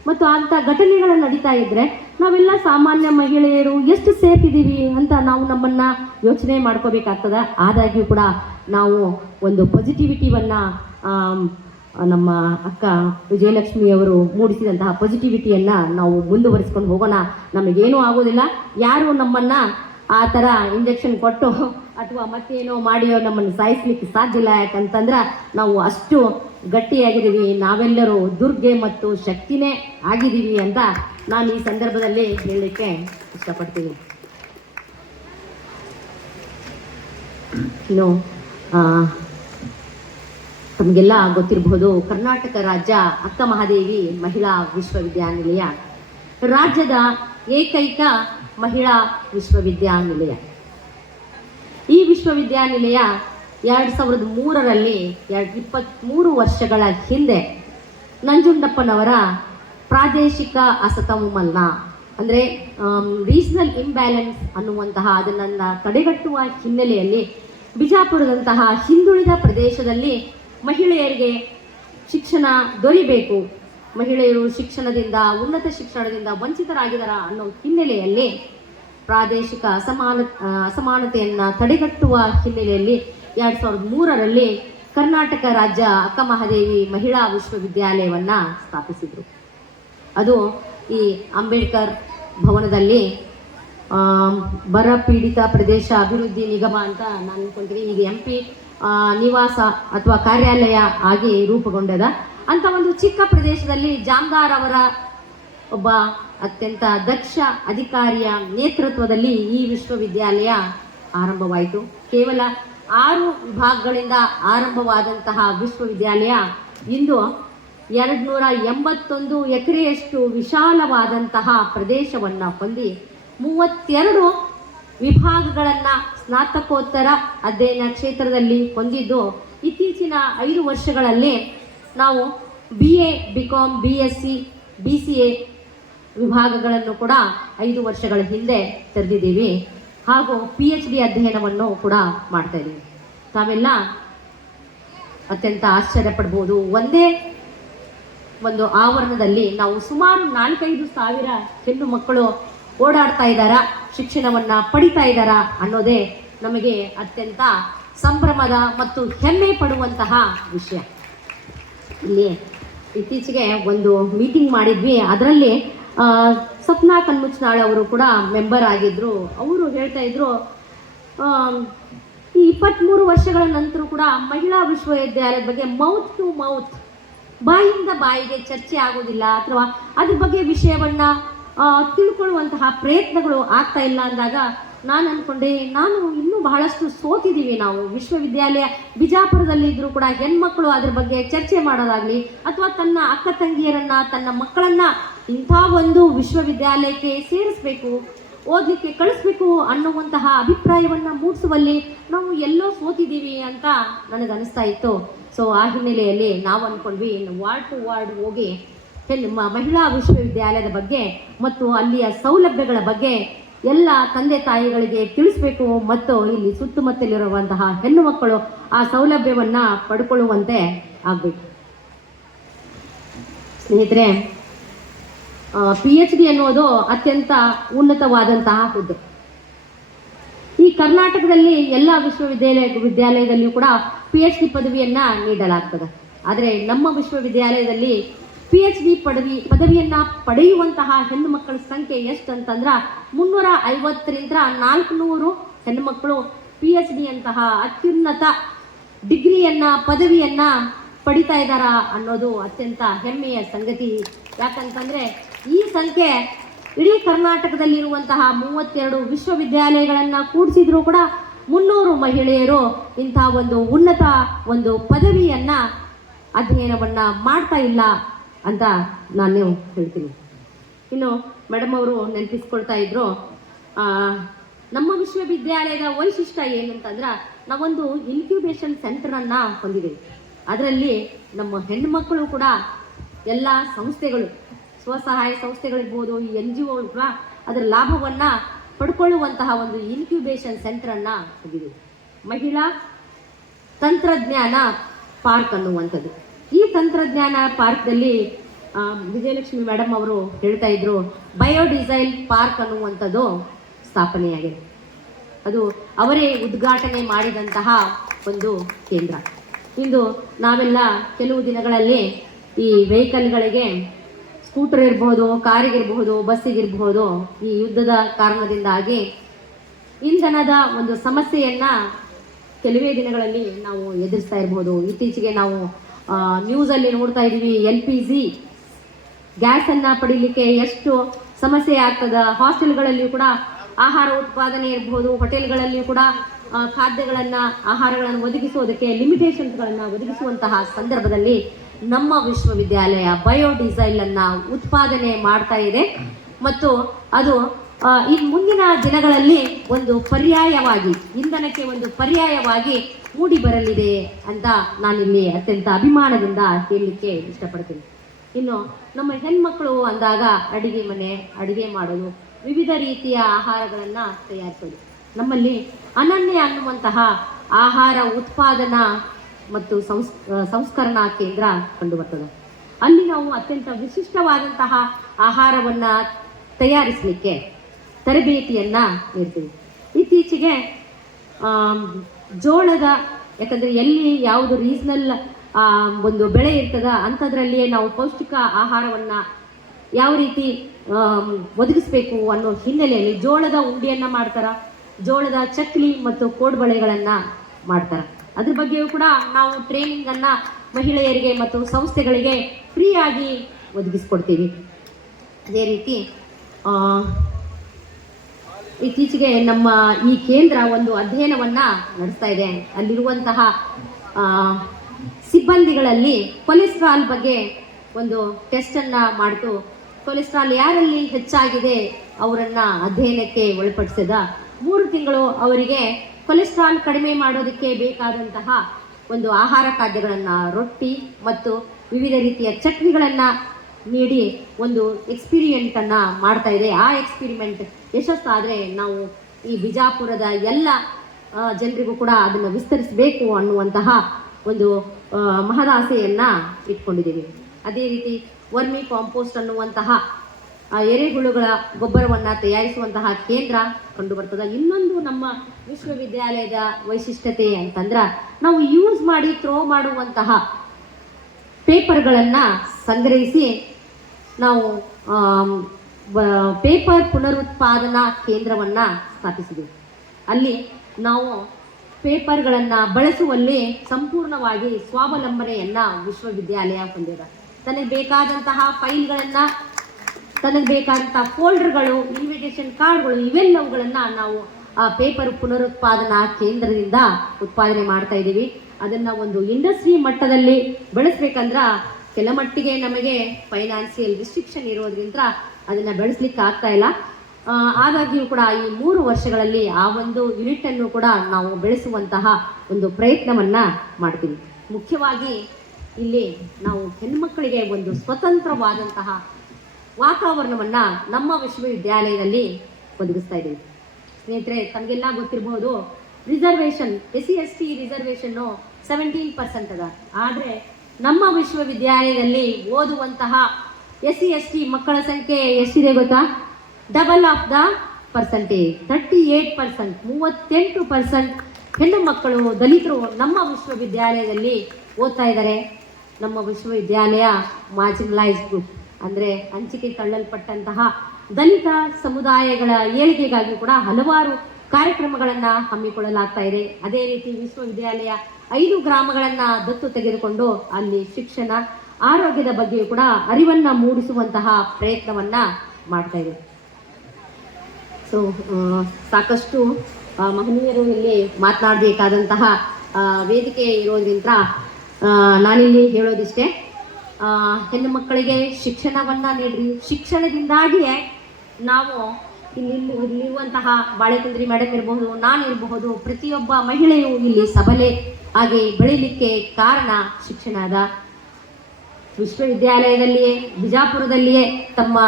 ಮತ್ತು ಅಂಥ ಘಟನೆಗಳು ನಡೀತಾ ಇದ್ದರೆ ನಾವೆಲ್ಲ ಸಾಮಾನ್ಯ ಮಹಿಳೆಯರು ಎಷ್ಟು ಸೇಫ್ ಇದ್ದೀವಿ ಅಂತ ನಾವು ನಮ್ಮನ್ನು ಯೋಚನೆ ಮಾಡ್ಕೋಬೇಕಾಗ್ತದೆ. ಆದಾಗ್ಯೂ ಕೂಡ ನಾವು ಒಂದು ಪಾಸಿಟಿವಿಟಿವನ್ನು ನಮ್ಮ ಅಕ್ಕ ವಿಜಯಲಕ್ಷ್ಮಿಯವರು ಮೂಡಿಸಿದಂತಹ ಪಾಸಿಟಿವಿಟಿಯನ್ನು ನಾವು ಮುಂದುವರಿಸ್ಕೊಂಡು ಹೋಗೋಣ. ನಮಗೇನೂ ಆಗೋದಿಲ್ಲ, ಯಾರು ನಮ್ಮನ್ನು ಆ ಥರ ಇಂಜೆಕ್ಷನ್ ಕೊಟ್ಟು ಅಥವಾ ಮತ್ತೇನೋ ಮಾಡಿಯೋ ನಮ್ಮನ್ನು ಸಾಯಿಸ್ಲಿಕ್ಕೆ ಸಾಧ್ಯ ಇಲ್ಲ. ಯಾಕಂತಂದ್ರೆ ನಾವು ಅಷ್ಟು ಗಟ್ಟಿಯಾಗಿದ್ದೀವಿ, ನಾವೆಲ್ಲರೂ ದುರ್ಗೆ ಮತ್ತು ಶಕ್ತಿನೇ ಆಗಿದ್ದೀವಿ ಅಂತ ನಾನು ಈ ಸಂದರ್ಭದಲ್ಲಿ ಹೇಳಲಿಕ್ಕೆ ಇಷ್ಟಪಡ್ತೀನಿ. ಇನ್ನು ತಮಗೆಲ್ಲ ಗೊತ್ತಿರಬಹುದು, ಕರ್ನಾಟಕ ರಾಜ್ಯ ಅಕ್ಕ ಮಹಾದೇವಿ ಮಹಿಳಾ ವಿಶ್ವವಿದ್ಯಾನಿಲಯ ರಾಜ್ಯದ ಏಕೈಕ ಮಹಿಳಾ ವಿಶ್ವವಿದ್ಯಾನಿಲಯ. ಈ ವಿಶ್ವವಿದ್ಯಾನಿಲಯ 2003ರಲ್ಲಿ 23 ವರ್ಷಗಳ ಹಿಂದೆ ನಂಜುಂಡಪ್ಪನವರ ಪ್ರಾದೇಶಿಕ ಅಸಮತೋಲನ ಅಂದರೆ ರೀಜನಲ್ ಇಂಬ್ಯಾಲೆನ್ಸ್ ಅನ್ನುವಂತಹ ಅದನ್ನು ತಡೆಗಟ್ಟುವ ಹಿನ್ನೆಲೆಯಲ್ಲಿ ಬಿಜಾಪುರದಂತಹ ಹಿಂದುಳಿದ ಪ್ರದೇಶದಲ್ಲಿ ಮಹಿಳೆಯರಿಗೆ ಶಿಕ್ಷಣ ದೊರೆಯಬೇಕು, ಮಹಿಳೆಯರು ಶಿಕ್ಷಣದಿಂದ ಉನ್ನತ ಶಿಕ್ಷಣದಿಂದ ವಂಚಿತರಾಗಿದ್ದಾರ ಅನ್ನೋ ಹಿನ್ನೆಲೆಯಲ್ಲಿ ಪ್ರಾದೇಶಿಕ ಅಸಮಾನತೆಯನ್ನು ತಡೆಗಟ್ಟುವ ಹಿನ್ನೆಲೆಯಲ್ಲಿ 2003ರಲ್ಲಿ ಕರ್ನಾಟಕ ರಾಜ್ಯ ಅಕ್ಕ ಮಹಾದೇವಿ ಮಹಿಳಾ ವಿಶ್ವವಿದ್ಯಾಲಯವನ್ನು ಸ್ಥಾಪಿಸಿದರು. ಅದು ಈ ಅಂಬೇಡ್ಕರ್ ಭವನದಲ್ಲಿ ಬರ ಪೀಡಿತ ಪ್ರದೇಶ ಅಭಿವೃದ್ಧಿ ನಿಗಮ ಅಂತ ನಾನು ಅನ್ಕೊಂತೀನಿ, ಈಗ MP ನಿವಾಸ ಅಥವಾ ಕಾರ್ಯಾಲಯ ಆಗಿ ರೂಪುಗೊಂಡದ. ಅಂತ ಒಂದು ಚಿಕ್ಕ ಪ್ರದೇಶದಲ್ಲಿ ಜಾಮದಾರ್ ಅವರ ಒಬ್ಬ ಅತ್ಯಂತ ದಕ್ಷ ಅಧಿಕಾರಿಯ ನೇತೃತ್ವದಲ್ಲಿ ಈ ವಿಶ್ವವಿದ್ಯಾಲಯ ಆರಂಭವಾಯಿತು. ಕೇವಲ 6 ವಿಭಾಗಗಳಿಂದ ಆರಂಭವಾದಂತಹ ವಿಶ್ವವಿದ್ಯಾಲಯ ಇಂದು 281 ಎಕರೆಯಷ್ಟು ವಿಶಾಲವಾದಂತಹ ಪ್ರದೇಶವನ್ನು ಹೊಂದಿ 32 ವಿಭಾಗಗಳನ್ನು ಸ್ನಾತಕೋತ್ತರ ಅಧ್ಯಯನ ಕ್ಷೇತ್ರದಲ್ಲಿ ಹೊಂದಿದ್ದು, ಇತ್ತೀಚಿನ 5 ವರ್ಷಗಳಲ್ಲಿ ನಾವು BA, BCom, BSc, BCA ವಿಭಾಗಗಳನ್ನು ಕೂಡ 5 ವರ್ಷಗಳ ಹಿಂದೆ ತೆರೆದಿದ್ದೀವಿ. ಹಾಗೂ PhD ಅಧ್ಯಯನವನ್ನು ಕೂಡ ಮಾಡ್ತಾ ಇದ್ದೀವಿ. ತಾವೆಲ್ಲ ಅತ್ಯಂತ ಆಶ್ಚರ್ಯ ಪಡ್ಬೋದು, ಒಂದೇ ಒಂದು ಆವರಣದಲ್ಲಿ ನಾವು ಸುಮಾರು 4-5 ಸಾವಿರ ಹೆಣ್ಣು ಮಕ್ಕಳು ಓಡಾಡ್ತಾ ಇದ್ದಾರಾ, ಶಿಕ್ಷಣವನ್ನು ಪಡಿತಾ ಇದ್ದಾರಾ ಅನ್ನೋದೇ ನಮಗೆ ಅತ್ಯಂತ ಸಂಭ್ರಮದ ಮತ್ತು ಹೆಮ್ಮೆ ಪಡುವಂತಹ ವಿಷಯ. ಇಲ್ಲಿ ಇತ್ತೀಚೆಗೆ ಒಂದು ಮೀಟಿಂಗ್ ಮಾಡಿದ್ವಿ, ಅದರಲ್ಲಿ ಸಪ್ನಾ ಕಣ್ಮುಚ್ಚನಾಳ್ ಅವರು ಕೂಡ ಮೆಂಬರ್ ಆಗಿದ್ದರು. ಅವರು ಹೇಳ್ತಾ ಇದ್ರು, ಈ 23 ವರ್ಷಗಳ ನಂತರ ಕೂಡ ಮಹಿಳಾ ವಿಶ್ವವಿದ್ಯಾಲಯದ ಬಗ್ಗೆ ಮೌತ್ ಟು ಮೌತ್, ಬಾಯಿಂದ ಬಾಯಿಗೆ ಚರ್ಚೆ ಆಗೋದಿಲ್ಲ ಅಥವಾ ಅದ್ರ ಬಗ್ಗೆ ವಿಷಯವನ್ನು ತಿಳ್ಕೊಳ್ಳುವಂತಹ ಪ್ರಯತ್ನಗಳು ಆಗ್ತಾ ಇಲ್ಲ ಅಂದಾಗ ನಾನು ಅಂದ್ಕೊಂಡೆ, ನಾನು ಇನ್ನೂ ಬಹಳಷ್ಟು ಸೋತಿದ್ದೀವಿ. ನಾವು ವಿಶ್ವವಿದ್ಯಾಲಯ ಬಿಜಾಪುರದಲ್ಲಿ ಇದ್ದರೂ ಕೂಡ ಹೆಣ್ಮಕ್ಳು ಅದ್ರ ಬಗ್ಗೆ ಚರ್ಚೆ ಮಾಡೋದಾಗಲಿ ಅಥವಾ ತನ್ನ ಅಕ್ಕ ತಂಗಿಯರನ್ನು ತನ್ನ ಮಕ್ಕಳನ್ನು ಇಂಥ ಒಂದು ವಿಶ್ವವಿದ್ಯಾಲಯಕ್ಕೆ ಸೇರಿಸಬೇಕು, ಓದಲಿಕ್ಕೆ ಕಳಿಸ್ಬೇಕು ಅನ್ನುವಂತಹ ಅಭಿಪ್ರಾಯವನ್ನು ಮೂಡಿಸುವಲ್ಲಿ ನಾವು ಎಲ್ಲೋ ಸೋತಿದ್ದೀವಿ ಅಂತ ನನಗನ್ನಿಸ್ತಾ ಇತ್ತು. ಸೊ ಆ ಹಿನ್ನೆಲೆಯಲ್ಲಿ ನಾವು ಅಂದ್ಕೊಂಡ್ವಿ, ವಾರ್ಡ್ ಟು ವಾರ್ಡ್ ಹೋಗಿ ಮಹಿಳಾ ವಿಶ್ವವಿದ್ಯಾಲಯದ ಬಗ್ಗೆ ಮತ್ತು ಅಲ್ಲಿಯ ಸೌಲಭ್ಯಗಳ ಬಗ್ಗೆ ಎಲ್ಲ ತಂದೆ ತಾಯಿಗಳಿಗೆ ತಿಳಿಸ್ಬೇಕು ಮತ್ತು ಇಲ್ಲಿ ಸುತ್ತಮುತ್ತಲಿರುವಂತಹ ಹೆಣ್ಣು ಮಕ್ಕಳು ಆ ಸೌಲಭ್ಯವನ್ನ ಪಡ್ಕೊಳ್ಳುವಂತೆ ಆಗ್ಬೇಕು. ಸ್ನೇಹಿತರೆ, PhD ಅನ್ನೋದು ಅತ್ಯಂತ ಉನ್ನತವಾದಂತಹ ಹುದ್ದೆ. ಈ ಕರ್ನಾಟಕದಲ್ಲಿ ಎಲ್ಲ ವಿಶ್ವವಿದ್ಯಾಲಯದಲ್ಲಿಯೂ ಕೂಡ PhD ಪದವಿಯನ್ನ ನೀಡಲಾಗ್ತದೆ. ಆದರೆ ನಮ್ಮ ವಿಶ್ವವಿದ್ಯಾಲಯದಲ್ಲಿ PhD ಪದವಿಯನ್ನ ಪಡೆಯುವಂತಹ ಹೆಣ್ಣು ಮಕ್ಕಳ ಸಂಖ್ಯೆ ಎಷ್ಟು ಅಂತಂದ್ರೆ 350ರಿಂದ 400 ಹೆಣ್ಣು ಮಕ್ಕಳು PhD ಅಂತಹ ಅತ್ಯುನ್ನತ ಡಿಗ್ರಿಯನ್ನ ಪದವಿಯನ್ನ ಪಡಿತಾ ಇದ್ದಾರ ಅನ್ನೋದು ಅತ್ಯಂತ ಹೆಮ್ಮೆಯ ಸಂಗತಿ. ಯಾಕಂತಂದ್ರೆ ಈ ಸಂಖ್ಯೆ ಇಡೀ ಕರ್ನಾಟಕದಲ್ಲಿರುವಂತಹ 32 ವಿಶ್ವವಿದ್ಯಾಲಯಗಳನ್ನ ಕೂಡಿಸಿದ್ರು ಕೂಡ 300 ಮಹಿಳೆಯರು ಇಂತಹ ಒಂದು ಉನ್ನತ ಒಂದು ಪದವಿಯನ್ನ ಅಧ್ಯಯನವನ್ನ ಮಾಡ್ತಾ ಇಲ್ಲ ಅಂತ ನಾನು ಹೇಳ್ತೀನಿ. ಇನ್ನು ಮೇಡಮ್ ಅವರು ನೆನಪಿಸ್ಕೊಳ್ತಾ ಇದ್ರು, ನಮ್ಮ ವಿಶ್ವವಿದ್ಯಾಲಯದ ವೈಶಿಷ್ಟ್ಯ ಏನಂತಂದ್ರೆ ನಾವೊಂದು ಇನ್ಕ್ಯುಬೇಷನ್ ಸೆಂಟರನ್ನ ಹೊಂದಿದ್ದೀವಿ. ಅದರಲ್ಲಿ ನಮ್ಮ ಹೆಣ್ಣು ಮಕ್ಕಳು ಕೂಡ ಎಲ್ಲ ಸಂಸ್ಥೆಗಳು, ಸ್ವಸಹಾಯ ಸಂಸ್ಥೆಗಳಿರ್ಬೋದು, ಈ NGO ಕೂಡ ಅದರ ಲಾಭವನ್ನ ಪಡ್ಕೊಳ್ಳುವಂತಹ ಒಂದು ಇನ್ಕ್ಯುಬೇಷನ್ ಸೆಂಟರನ್ನ ಹೊಂದಿದ್ದೀವಿ. ಮಹಿಳಾ ತಂತ್ರಜ್ಞಾನ ಪಾರ್ಕ್ ಅನ್ನುವಂಥದ್ದು. ಈ ತಂತ್ರಜ್ಞಾನ ಪಾರ್ಕ್ದಲ್ಲಿ ವಿಜಯಲಕ್ಷ್ಮಿ ಮೇಡಮ್ ಅವರು ಹೇಳ್ತಾ ಇದ್ರು, ಬಯೋಡಿಸೈಲ್ ಪಾರ್ಕ್ ಅನ್ನುವಂಥದ್ದು ಸ್ಥಾಪನೆಯಾಗಿದೆ. ಅದು ಅವರೇ ಉದ್ಘಾಟನೆ ಮಾಡಿದಂತಹ ಒಂದು ಕೇಂದ್ರ. ಇಂದು ನಾವೆಲ್ಲ ಕೆಲವು ದಿನಗಳಲ್ಲಿ ಈ ವೆಹಿಕಲ್ಗಳಿಗೆ, ಸ್ಕೂಟರ್ ಇರ್ಬೋದು, ಕಾರಿಗಿರ್ಬಹುದು, ಬಸ್ಸಿಗಿರ್ಬಹುದು, ಈ ಯುದ್ಧದ ಕಾರಣದಿಂದಾಗಿ ಇಂಧನದ ಒಂದು ಸಮಸ್ಯೆಯನ್ನ ಕೆಲವೇ ದಿನಗಳಲ್ಲಿ ನಾವು ಎದುರಿಸ್ತಾ ಇರ್ಬೋದು. ಇತ್ತೀಚೆಗೆ ನಾವು ನ್ಯೂಸಲ್ಲಿ ನೋಡ್ತಾ ಇದ್ದೀವಿ, LPG ಗ್ಯಾಸನ್ನು ಪಡೀಲಿಕ್ಕೆ ಎಷ್ಟು ಸಮಸ್ಯೆ ಆಗ್ತದ. ಹಾಸ್ಟೆಲ್ಗಳಲ್ಲಿಯೂ ಕೂಡ ಆಹಾರ ಉತ್ಪಾದನೆ ಇರಬಹುದು, ಹೋಟೆಲ್ಗಳಲ್ಲಿಯೂ ಕೂಡ ಆಹಾರಗಳನ್ನು ಒದಗಿಸುವುದಕ್ಕೆ ಲಿಮಿಟೇಷನ್ಸ್ಗಳನ್ನು ಒದಗಿಸುವಂತಹ ಸಂದರ್ಭದಲ್ಲಿ ನಮ್ಮ ವಿಶ್ವವಿದ್ಯಾಲಯ ಬಯೋಡೀಸೈಲ್ ಅನ್ನ ಉತ್ಪಾದನೆ ಮಾಡ್ತಾ ಇದೆ ಮತ್ತು ಅದು ಇನ್ನು ಮುಂದಿನ ದಿನಗಳಲ್ಲಿ ಒಂದು ಪರ್ಯಾಯವಾಗಿ, ಇಂಧನಕ್ಕೆ ಒಂದು ಪರ್ಯಾಯವಾಗಿ ಮೂಡಿ ಬರಲಿದೆ ಅಂತ ನಾನಿಲ್ಲಿ ಅತ್ಯಂತ ಅಭಿಮಾನದಿಂದ ಹೇಳಲಿಕ್ಕೆ ಇಷ್ಟಪಡ್ತೀನಿ. ಇನ್ನು ನಮ್ಮ ಹೆಣ್ಮಕ್ಳು ಅಂದಾಗ ಅಡಿಗೆ ಮನೆ, ಅಡಿಗೆ ಮಾಡೋದು, ವಿವಿಧ ರೀತಿಯ ಆಹಾರಗಳನ್ನು ತಯಾರಿಸೋದು. ನಮ್ಮಲ್ಲಿ ಅನನ್ಯ ಅನ್ನುವಂತಹ ಆಹಾರ ಉತ್ಪಾದನಾ ಮತ್ತು ಸಂಸ್ಕರಣಾ ಕೇಂದ್ರ ಕಂಡು ಬರ್ತದೆ. ಅಲ್ಲಿ ನಾವು ಅತ್ಯಂತ ವಿಶಿಷ್ಟವಾದಂತಹ ಆಹಾರವನ್ನು ತಯಾರಿಸಲಿಕ್ಕೆ ತರಬೇತಿಯನ್ನ ನೀಡ್ತೀವಿ. ಇತ್ತೀಚೆಗೆ ಜೋಳದ, ಯಾಕಂದರೆ ಎಲ್ಲಿ ಯಾವುದು ರೀಸ್ನಲ್ ಒಂದು ಬೆಳೆ ಇರ್ತದ ಅಂಥದ್ರಲ್ಲಿಯೇ ನಾವು ಪೌಷ್ಟಿಕ ಆಹಾರವನ್ನು ಯಾವ ರೀತಿ ಒದಗಿಸ್ಬೇಕು ಅನ್ನೋ ಹಿನ್ನೆಲೆಯಲ್ಲಿ ಜೋಳದ ಉಂಡೆಯನ್ನು ಮಾಡ್ತಾರ, ಜೋಳದ ಚಕ್ಲಿ ಮತ್ತು ಕೋಡ್ಬಳೆಗಳನ್ನು ಮಾಡ್ತಾರೆ. ಅದ್ರ ಬಗ್ಗೆಯೂ ಕೂಡ ನಾವು ಟ್ರೈನಿಂಗನ್ನು ಮಹಿಳೆಯರಿಗೆ ಮತ್ತು ಸಂಸ್ಥೆಗಳಿಗೆ ಫ್ರೀಯಾಗಿ ಒದಗಿಸ್ಕೊಡ್ತೀವಿ. ಅದೇ ರೀತಿ ಇತ್ತೀಚೆಗೆ ನಮ್ಮ ಈ ಕೇಂದ್ರ ಒಂದು ಅಧ್ಯಯನವನ್ನು ನಡೆಸ್ತಾ ಇದೆ. ಅಲ್ಲಿರುವಂತಹ ಸಿಬ್ಬಂದಿಗಳಲ್ಲಿ ಕೊಲೆಸ್ಟ್ರಾಲ್ ಬಗ್ಗೆ ಒಂದು ಟೆಸ್ಟನ್ನು ಮಾಡಿತು. ಕೊಲೆಸ್ಟ್ರಾಲ್ ಯಾರಲ್ಲಿ ಹೆಚ್ಚಾಗಿದೆ ಅವರನ್ನು ಅಧ್ಯಯನಕ್ಕೆ ಒಳಪಡಿಸಿದ 3 ತಿಂಗಳು ಅವರಿಗೆ ಕೊಲೆಸ್ಟ್ರಾಲ್ ಕಡಿಮೆ ಮಾಡೋದಕ್ಕೆ ಬೇಕಾದಂತಹ ಒಂದು ಆಹಾರ ಖಾದ್ಯಗಳನ್ನು, ರೊಟ್ಟಿ ಮತ್ತು ವಿವಿಧ ರೀತಿಯ ಚಟ್ನಿಗಳನ್ನು ನೀಡಿ ಒಂದು ಎಕ್ಸ್ಪಿರಿಮೆಂಟನ್ನು ಮಾಡ್ತಾ ಇದೆ. ಆ ಎಕ್ಸ್ಪಿರಿಮೆಂಟ್ ಯಶಸ್ಸಾದರೆ ನಾವು ಈ ಬಿಜಾಪುರದ ಎಲ್ಲ ಜನರಿಗೂ ಕೂಡ ಅದನ್ನು ವಿಸ್ತರಿಸಬೇಕು ಅನ್ನುವಂತಹ ಒಂದು ಮಹದಾಸೆಯನ್ನು ಇಟ್ಕೊಂಡಿದ್ದೀವಿ. ಅದೇ ರೀತಿ ವರ್ಮಿ ಕಾಂಪೋಸ್ಟ್ ಅನ್ನುವಂತಹ ಎರೆಹುಳುಗಳ ಗೊಬ್ಬರವನ್ನು ತಯಾರಿಸುವಂತಹ ಕೇಂದ್ರ ಕಂಡು ಬರ್ತದೆ. ಇನ್ನೊಂದು ನಮ್ಮ ವಿಶ್ವವಿದ್ಯಾಲಯದ ವೈಶಿಷ್ಟ್ಯತೆ ಅಂತಂದ್ರೆ ನಾವು ಯೂಸ್ ಮಾಡಿ ಥ್ರೋ ಮಾಡುವಂತಹ ಪೇಪರ್ಗಳನ್ನು ಸಂಗ್ರಹಿಸಿ ನಾವು ಪೇಪರ್ ಪುನರುತ್ಪಾದನಾ ಕೇಂದ್ರವನ್ನು ಸ್ಥಾಪಿಸಿದ್ದೀವಿ. ಅಲ್ಲಿ ನಾವು ಪೇಪರ್ಗಳನ್ನು ಬಳಸುವಲ್ಲಿ ಸಂಪೂರ್ಣವಾಗಿ ಸ್ವಾವಲಂಬನೆಯನ್ನು ವಿಶ್ವವಿದ್ಯಾಲಯ ಹೊಂದಿದೆ. ತನಗೆ ಬೇಕಾದಂತಹ ಫೈಲ್ಗಳನ್ನು, ತನಗೆ ಬೇಕಾದಂತಹ ಫೋಲ್ಡರ್ಗಳು, ಇನ್ವಿಟೇಷನ್ ಕಾರ್ಡ್ಗಳು ಇವೆಲ್ಲವುಗಳನ್ನು ನಾವು ಆ ಪೇಪರ್ ಪುನರುತ್ಪಾದನಾ ಕೇಂದ್ರದಿಂದ ಉತ್ಪಾದನೆ ಮಾಡ್ತಾ ಇದ್ದೀವಿ. ಅದನ್ನು ಒಂದು ಇಂಡಸ್ಟ್ರಿ ಮಟ್ಟದಲ್ಲಿ ಬೆಳೆಸ್ಬೇಕಂದ್ರೆ ಕೆಲ ಮಟ್ಟಿಗೆ ನಮಗೆ ಫೈನಾನ್ಸಿಯಲ್ ರಿಸ್ಟ್ರಿಕ್ಷನ್ ಇರೋದ್ರಿಂದ ಅದನ್ನು ಬೆಳೆಸ್ಲಿಕ್ಕೆ ಆಗ್ತಾ ಇಲ್ಲ. ಹಾಗಾಗಿಯೂ ಕೂಡ ಈ 3 ವರ್ಷಗಳಲ್ಲಿ ಆ ಒಂದು ಯೂನಿಟನ್ನು ಕೂಡ ನಾವು ಬೆಳೆಸುವಂತಹ ಒಂದು ಪ್ರಯತ್ನವನ್ನು ಮಾಡ್ತೀವಿ. ಮುಖ್ಯವಾಗಿ ಇಲ್ಲಿ ನಾವು ಹೆಣ್ಮಕ್ಕಳಿಗೆ ಒಂದು ಸ್ವತಂತ್ರವಾದಂತಹ ವಾತಾವರಣವನ್ನು ನಮ್ಮ ವಿಶ್ವವಿದ್ಯಾಲಯದಲ್ಲಿ ಒದಗಿಸ್ತಾ ಇದ್ದೀವಿ. ಸ್ನೇಹಿತರೆ, ತಮಗೆಲ್ಲ ಗೊತ್ತಿರಬಹುದು, ರಿಸರ್ವೇಷನ್ SC/ST ರಿಸರ್ವೇಷನ್ನು 17% ಅದ. ಆದರೆ ನಮ್ಮ ವಿಶ್ವವಿದ್ಯಾಲಯದಲ್ಲಿ ಓದುವಂತಹ SC/ST ಮಕ್ಕಳ ಸಂಖ್ಯೆ ಎಷ್ಟಿದೆ ಗೊತ್ತಾ? Double of the percentage, 38%. 38% ಹೆಣ್ಣು ಮಕ್ಕಳು, ದಲಿತರು ನಮ್ಮ ವಿಶ್ವವಿದ್ಯಾಲಯದಲ್ಲಿ ಓದ್ತಾ ಇದ್ದಾರೆ. ನಮ್ಮ ವಿಶ್ವವಿದ್ಯಾಲಯ ಮಾರ್ಜಿನಲೈಸ್ಡ್ ಗ್ರೂಪ್ ಅಂದರೆ ಹಂಚಿಕೆ ತಳ್ಳಲ್ಪಟ್ಟಂತಹ ದಲಿತ ಸಮುದಾಯಗಳ ಏಳಿಗೆಗಾಗಿ ಕೂಡ ಹಲವಾರು ಕಾರ್ಯಕ್ರಮಗಳನ್ನು ಹಮ್ಮಿಕೊಳ್ಳಲಾಗ್ತಾ ಇದೆ. ಅದೇ ರೀತಿ ವಿಶ್ವವಿದ್ಯಾಲಯ 5 ಗ್ರಾಮಗಳನ್ನು ದತ್ತು ತೆಗೆದುಕೊಂಡು ಅಲ್ಲಿ ಶಿಕ್ಷಣ, ಆರೋಗ್ಯದ ಬಗ್ಗೆಯೂ ಕೂಡ ಅರಿವನ್ನು ಮೂಡಿಸುವಂತಹ ಪ್ರಯತ್ನವನ್ನು ಮಾಡ್ತಾ ಇದೆ. ಸೊ ಸಾಕಷ್ಟು ಮಹನೀಯರು ಇಲ್ಲಿ ಮಾತನಾಡಬೇಕಾದಂತಹ ವೇದಿಕೆ ಇರೋದ್ರಿಂದ ನಾನಿಲ್ಲಿ ಹೇಳೋದಿಷ್ಟೇ, ಹೆಣ್ಣು ಮಕ್ಕಳಿಗೆ ಶಿಕ್ಷಣವನ್ನು ನೀಡ್ರಿ. ಶಿಕ್ಷಣದಿಂದಾಗಿಯೇ ನಾವು ಇಲ್ಲಿರುವಂತಹ ಬಾಳೆಕುಂದ್ರಿ ಮೇಡಮ್ ಇರಬಹುದು, ನಾನು ಇರಬಹುದು, ಪ್ರತಿಯೊಬ್ಬ ಮಹಿಳೆಯು ಇಲ್ಲಿ ಸಬಲೆ ಆಗಿ ಬೆಳೀಲಿಕ್ಕೆ ಕಾರಣ ಶಿಕ್ಷಣ ಅದ. ವಿಶ್ವವಿದ್ಯಾಲಯದಲ್ಲಿಯೇ, ಬಿಜಾಪುರದಲ್ಲಿಯೇ ತಮ್ಮ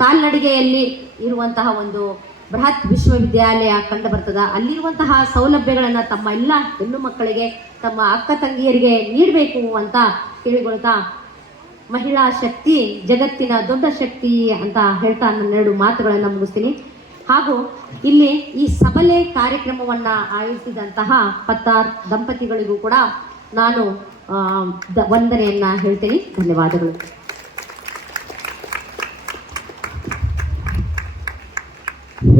ಕಾಲ್ನಡಿಗೆಯಲ್ಲಿ ಇರುವಂತಹ ಒಂದು ಬೃಹತ್ ವಿಶ್ವವಿದ್ಯಾಲಯ ಕಂಡು ಬರ್ತದ. ಅಲ್ಲಿರುವಂತಹ ಸೌಲಭ್ಯಗಳನ್ನು ತಮ್ಮ ಎಲ್ಲ ಹೆಣ್ಣು ಮಕ್ಕಳಿಗೆ, ತಮ್ಮ ಅಕ್ಕ ತಂಗಿಯರಿಗೆ ನೀಡಬೇಕು ಅಂತ ಕೇಳಿಕೊಳ್ತಾ, ಮಹಿಳಾ ಶಕ್ತಿ ಜಗತ್ತಿನ ದೊಡ್ಡ ಶಕ್ತಿ ಅಂತ ಹೇಳ್ತಾ ನನ್ನ 2 ಮಾತುಗಳನ್ನು ಮುಗಿಸ್ತೀನಿ. ಹಾಗೂ ಇಲ್ಲಿ ಈ ಸಬಲೆ ಕಾರ್ಯಕ್ರಮವನ್ನು ಆಯೋಜಿಸಿದಂತಹ ಪತ್ತಾರ್ ದಂಪತಿಗಳಿಗೂ ಕೂಡ ನಾನು ವಂದನೆಯನ್ನು ಹೇಳ್ತೀನಿ. ಧನ್ಯವಾದಗಳು.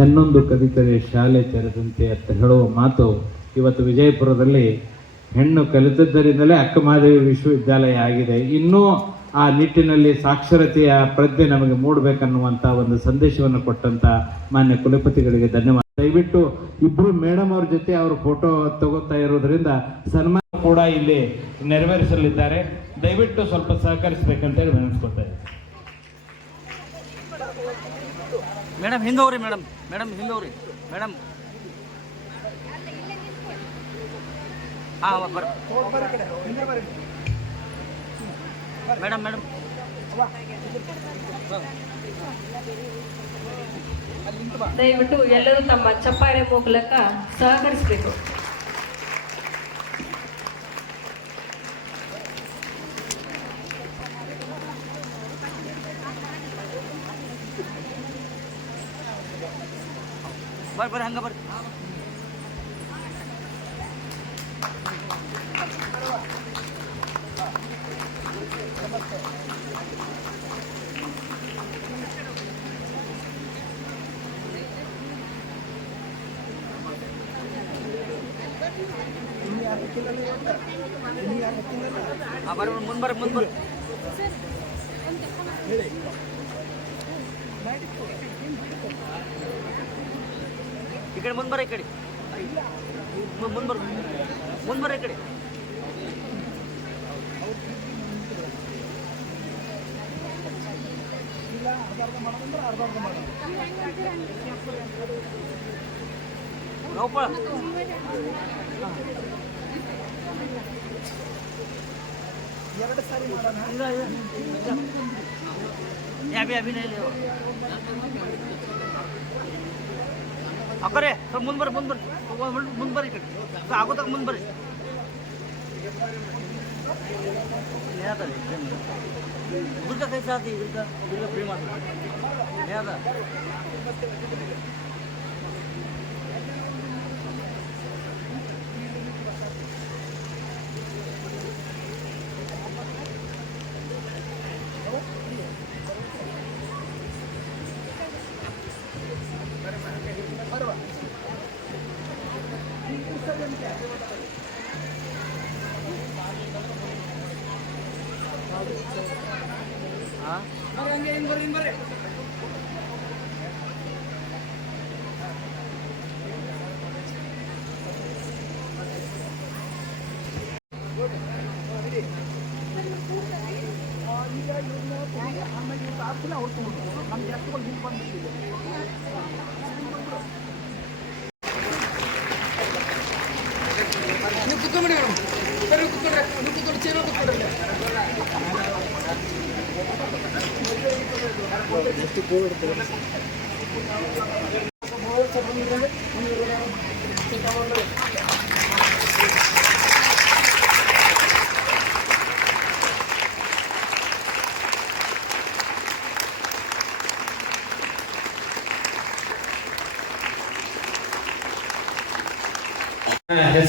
ಇನ್ನೊಂದು ಕಲಿತರೆ ಶಾಲೆ ತೆರೆದಂತೆ ಅಂತ ಹೇಳುವ ಮಾತು ಇವತ್ತು ವಿಜಯಪುರದಲ್ಲಿ ಹೆಣ್ಣು ಕಲಿತದ್ದರಿಂದಲೇ ಅಕ್ಕಮಹಾದೇವಿ ವಿಶ್ವವಿದ್ಯಾಲಯ ಆಗಿದೆ. ಇನ್ನೂ ಆ ನಿಟ್ಟಿನಲ್ಲಿ ಸಾಕ್ಷರತೆಯ ಪ್ರಜ್ಞೆ ನಮಗೆ ಮೂಡಬೇಕನ್ನುವಂಥ ಒಂದು ಸಂದೇಶವನ್ನು ಕೊಟ್ಟಂತ ಮಾನ್ಯ ಕುಲಪತಿಗಳಿಗೆ ಧನ್ಯವಾದ. ದಯವಿಟ್ಟು ಇಬ್ಬರು ಮೇಡಮ್ ಅವ್ರ ಜೊತೆ ಅವರು ಫೋಟೋ ತಗೋತಾ ಇರೋದ್ರಿಂದ ಸನ್ಮಾನ ಕೂಡ ಇಲ್ಲಿ ನೆರವೇರಿಸಲಿದ್ದಾರೆ. ದಯವಿಟ್ಟು ಸ್ವಲ್ಪ ಸಹಕರಿಸಬೇಕಂತೇಳಿ ನೆನೆಸ್ಕೊತಾ ಇದ್ದೀನಿ. ಮೇಡಮ್ ಹಿಂದವ್ರಿ, ಮೇಡಮ್ ಹಿಂದವ್ರಿ, ಮೇಡಮ್ ಹಾಂ ಬರ್ರಿ ಮೇಡಮ್. ದಯವಿಟ್ಟು ಎಲ್ಲರೂ ತಮ್ಮ ಚಪ್ಪಾಳೆ ಮೂಲಕ ಸಹಕರಿಸಬೇಕು. ಬರ್ರಿ ಹಂಗ ಬರ್ರಿ. ಬರ್ರಿ ಮುಂದೆ ಬರ್ರಿ. ಈ ಕಡೆ ಮುಂದೆ ಬರ್ರಿ, ಈ ಕಡೆ ಮುಂದೆ ಬರ್ರಿ ಈ ಕಡೆ. ಗೋಪಾಳ ಅಭಿನಯ ಅಕ್ಕರೆ ಸ್ವಲ್ಪ ಮುಂದೆ ಬರ್ರಿ ಈ ಕಡೆ ಆಗೋದಾಗ ಮುಂದೆ ಬರ್ರಿ. ಗುರ್ಕ ಕೈ ಸಾಥಿ ಗುರ್ಕ ಫ್ರೀ ಮಾಡ್ತಾರೆ.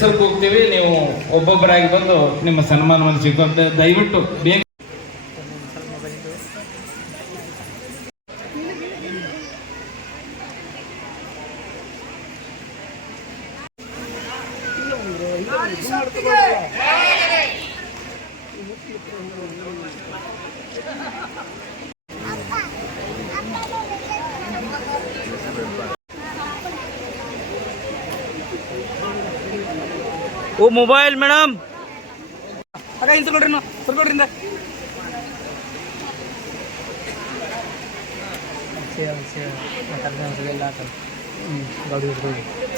ಹೆಸರು ಕೂಗ್ತೀವಿ, ನೀವು ಒಬ್ಬೊಬ್ಬರಾಗಿ ಬಂದು ನಿಮ್ಮ ಸನ್ಮಾನವನ್ನು ಸಿಗ್ತದೆ. ದಯವಿಟ್ಟು ಬೇಗ ಓ ಮೊಬೈಲ್ ಮೇಡಮ್ ಅಕ್ಕ ಹಿಂದೆ ಕೊಡ್ರಿ ಸರ್ಕೊಡ್ರಿಂದ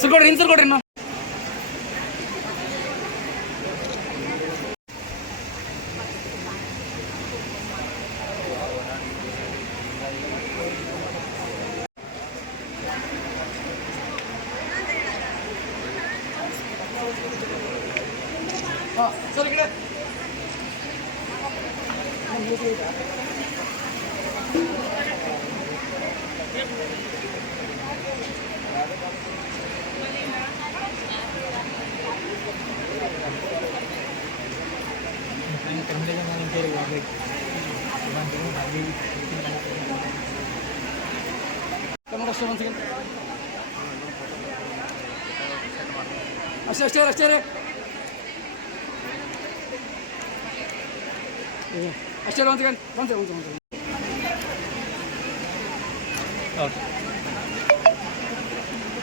ಸರ್ಕೊಡ್ರಿ ಹಿಂದೆ ಸರ್ಕೊಡ್ರಿ ನಾವು ಸರ್ ಈ ಕಡೆ ಕನ್ನಡ ಅಷ್ಟೇ ಒಂದು ಸೆಕೆಂಡ್ ಅಷ್ಟೇ ಅಷ್ಟೇ ರೀ ಅಷ್ಟೇ ಒಂದು ಸೆಕೆಂಡ್ ಒಂದು ಸೆಕೆಂಡ್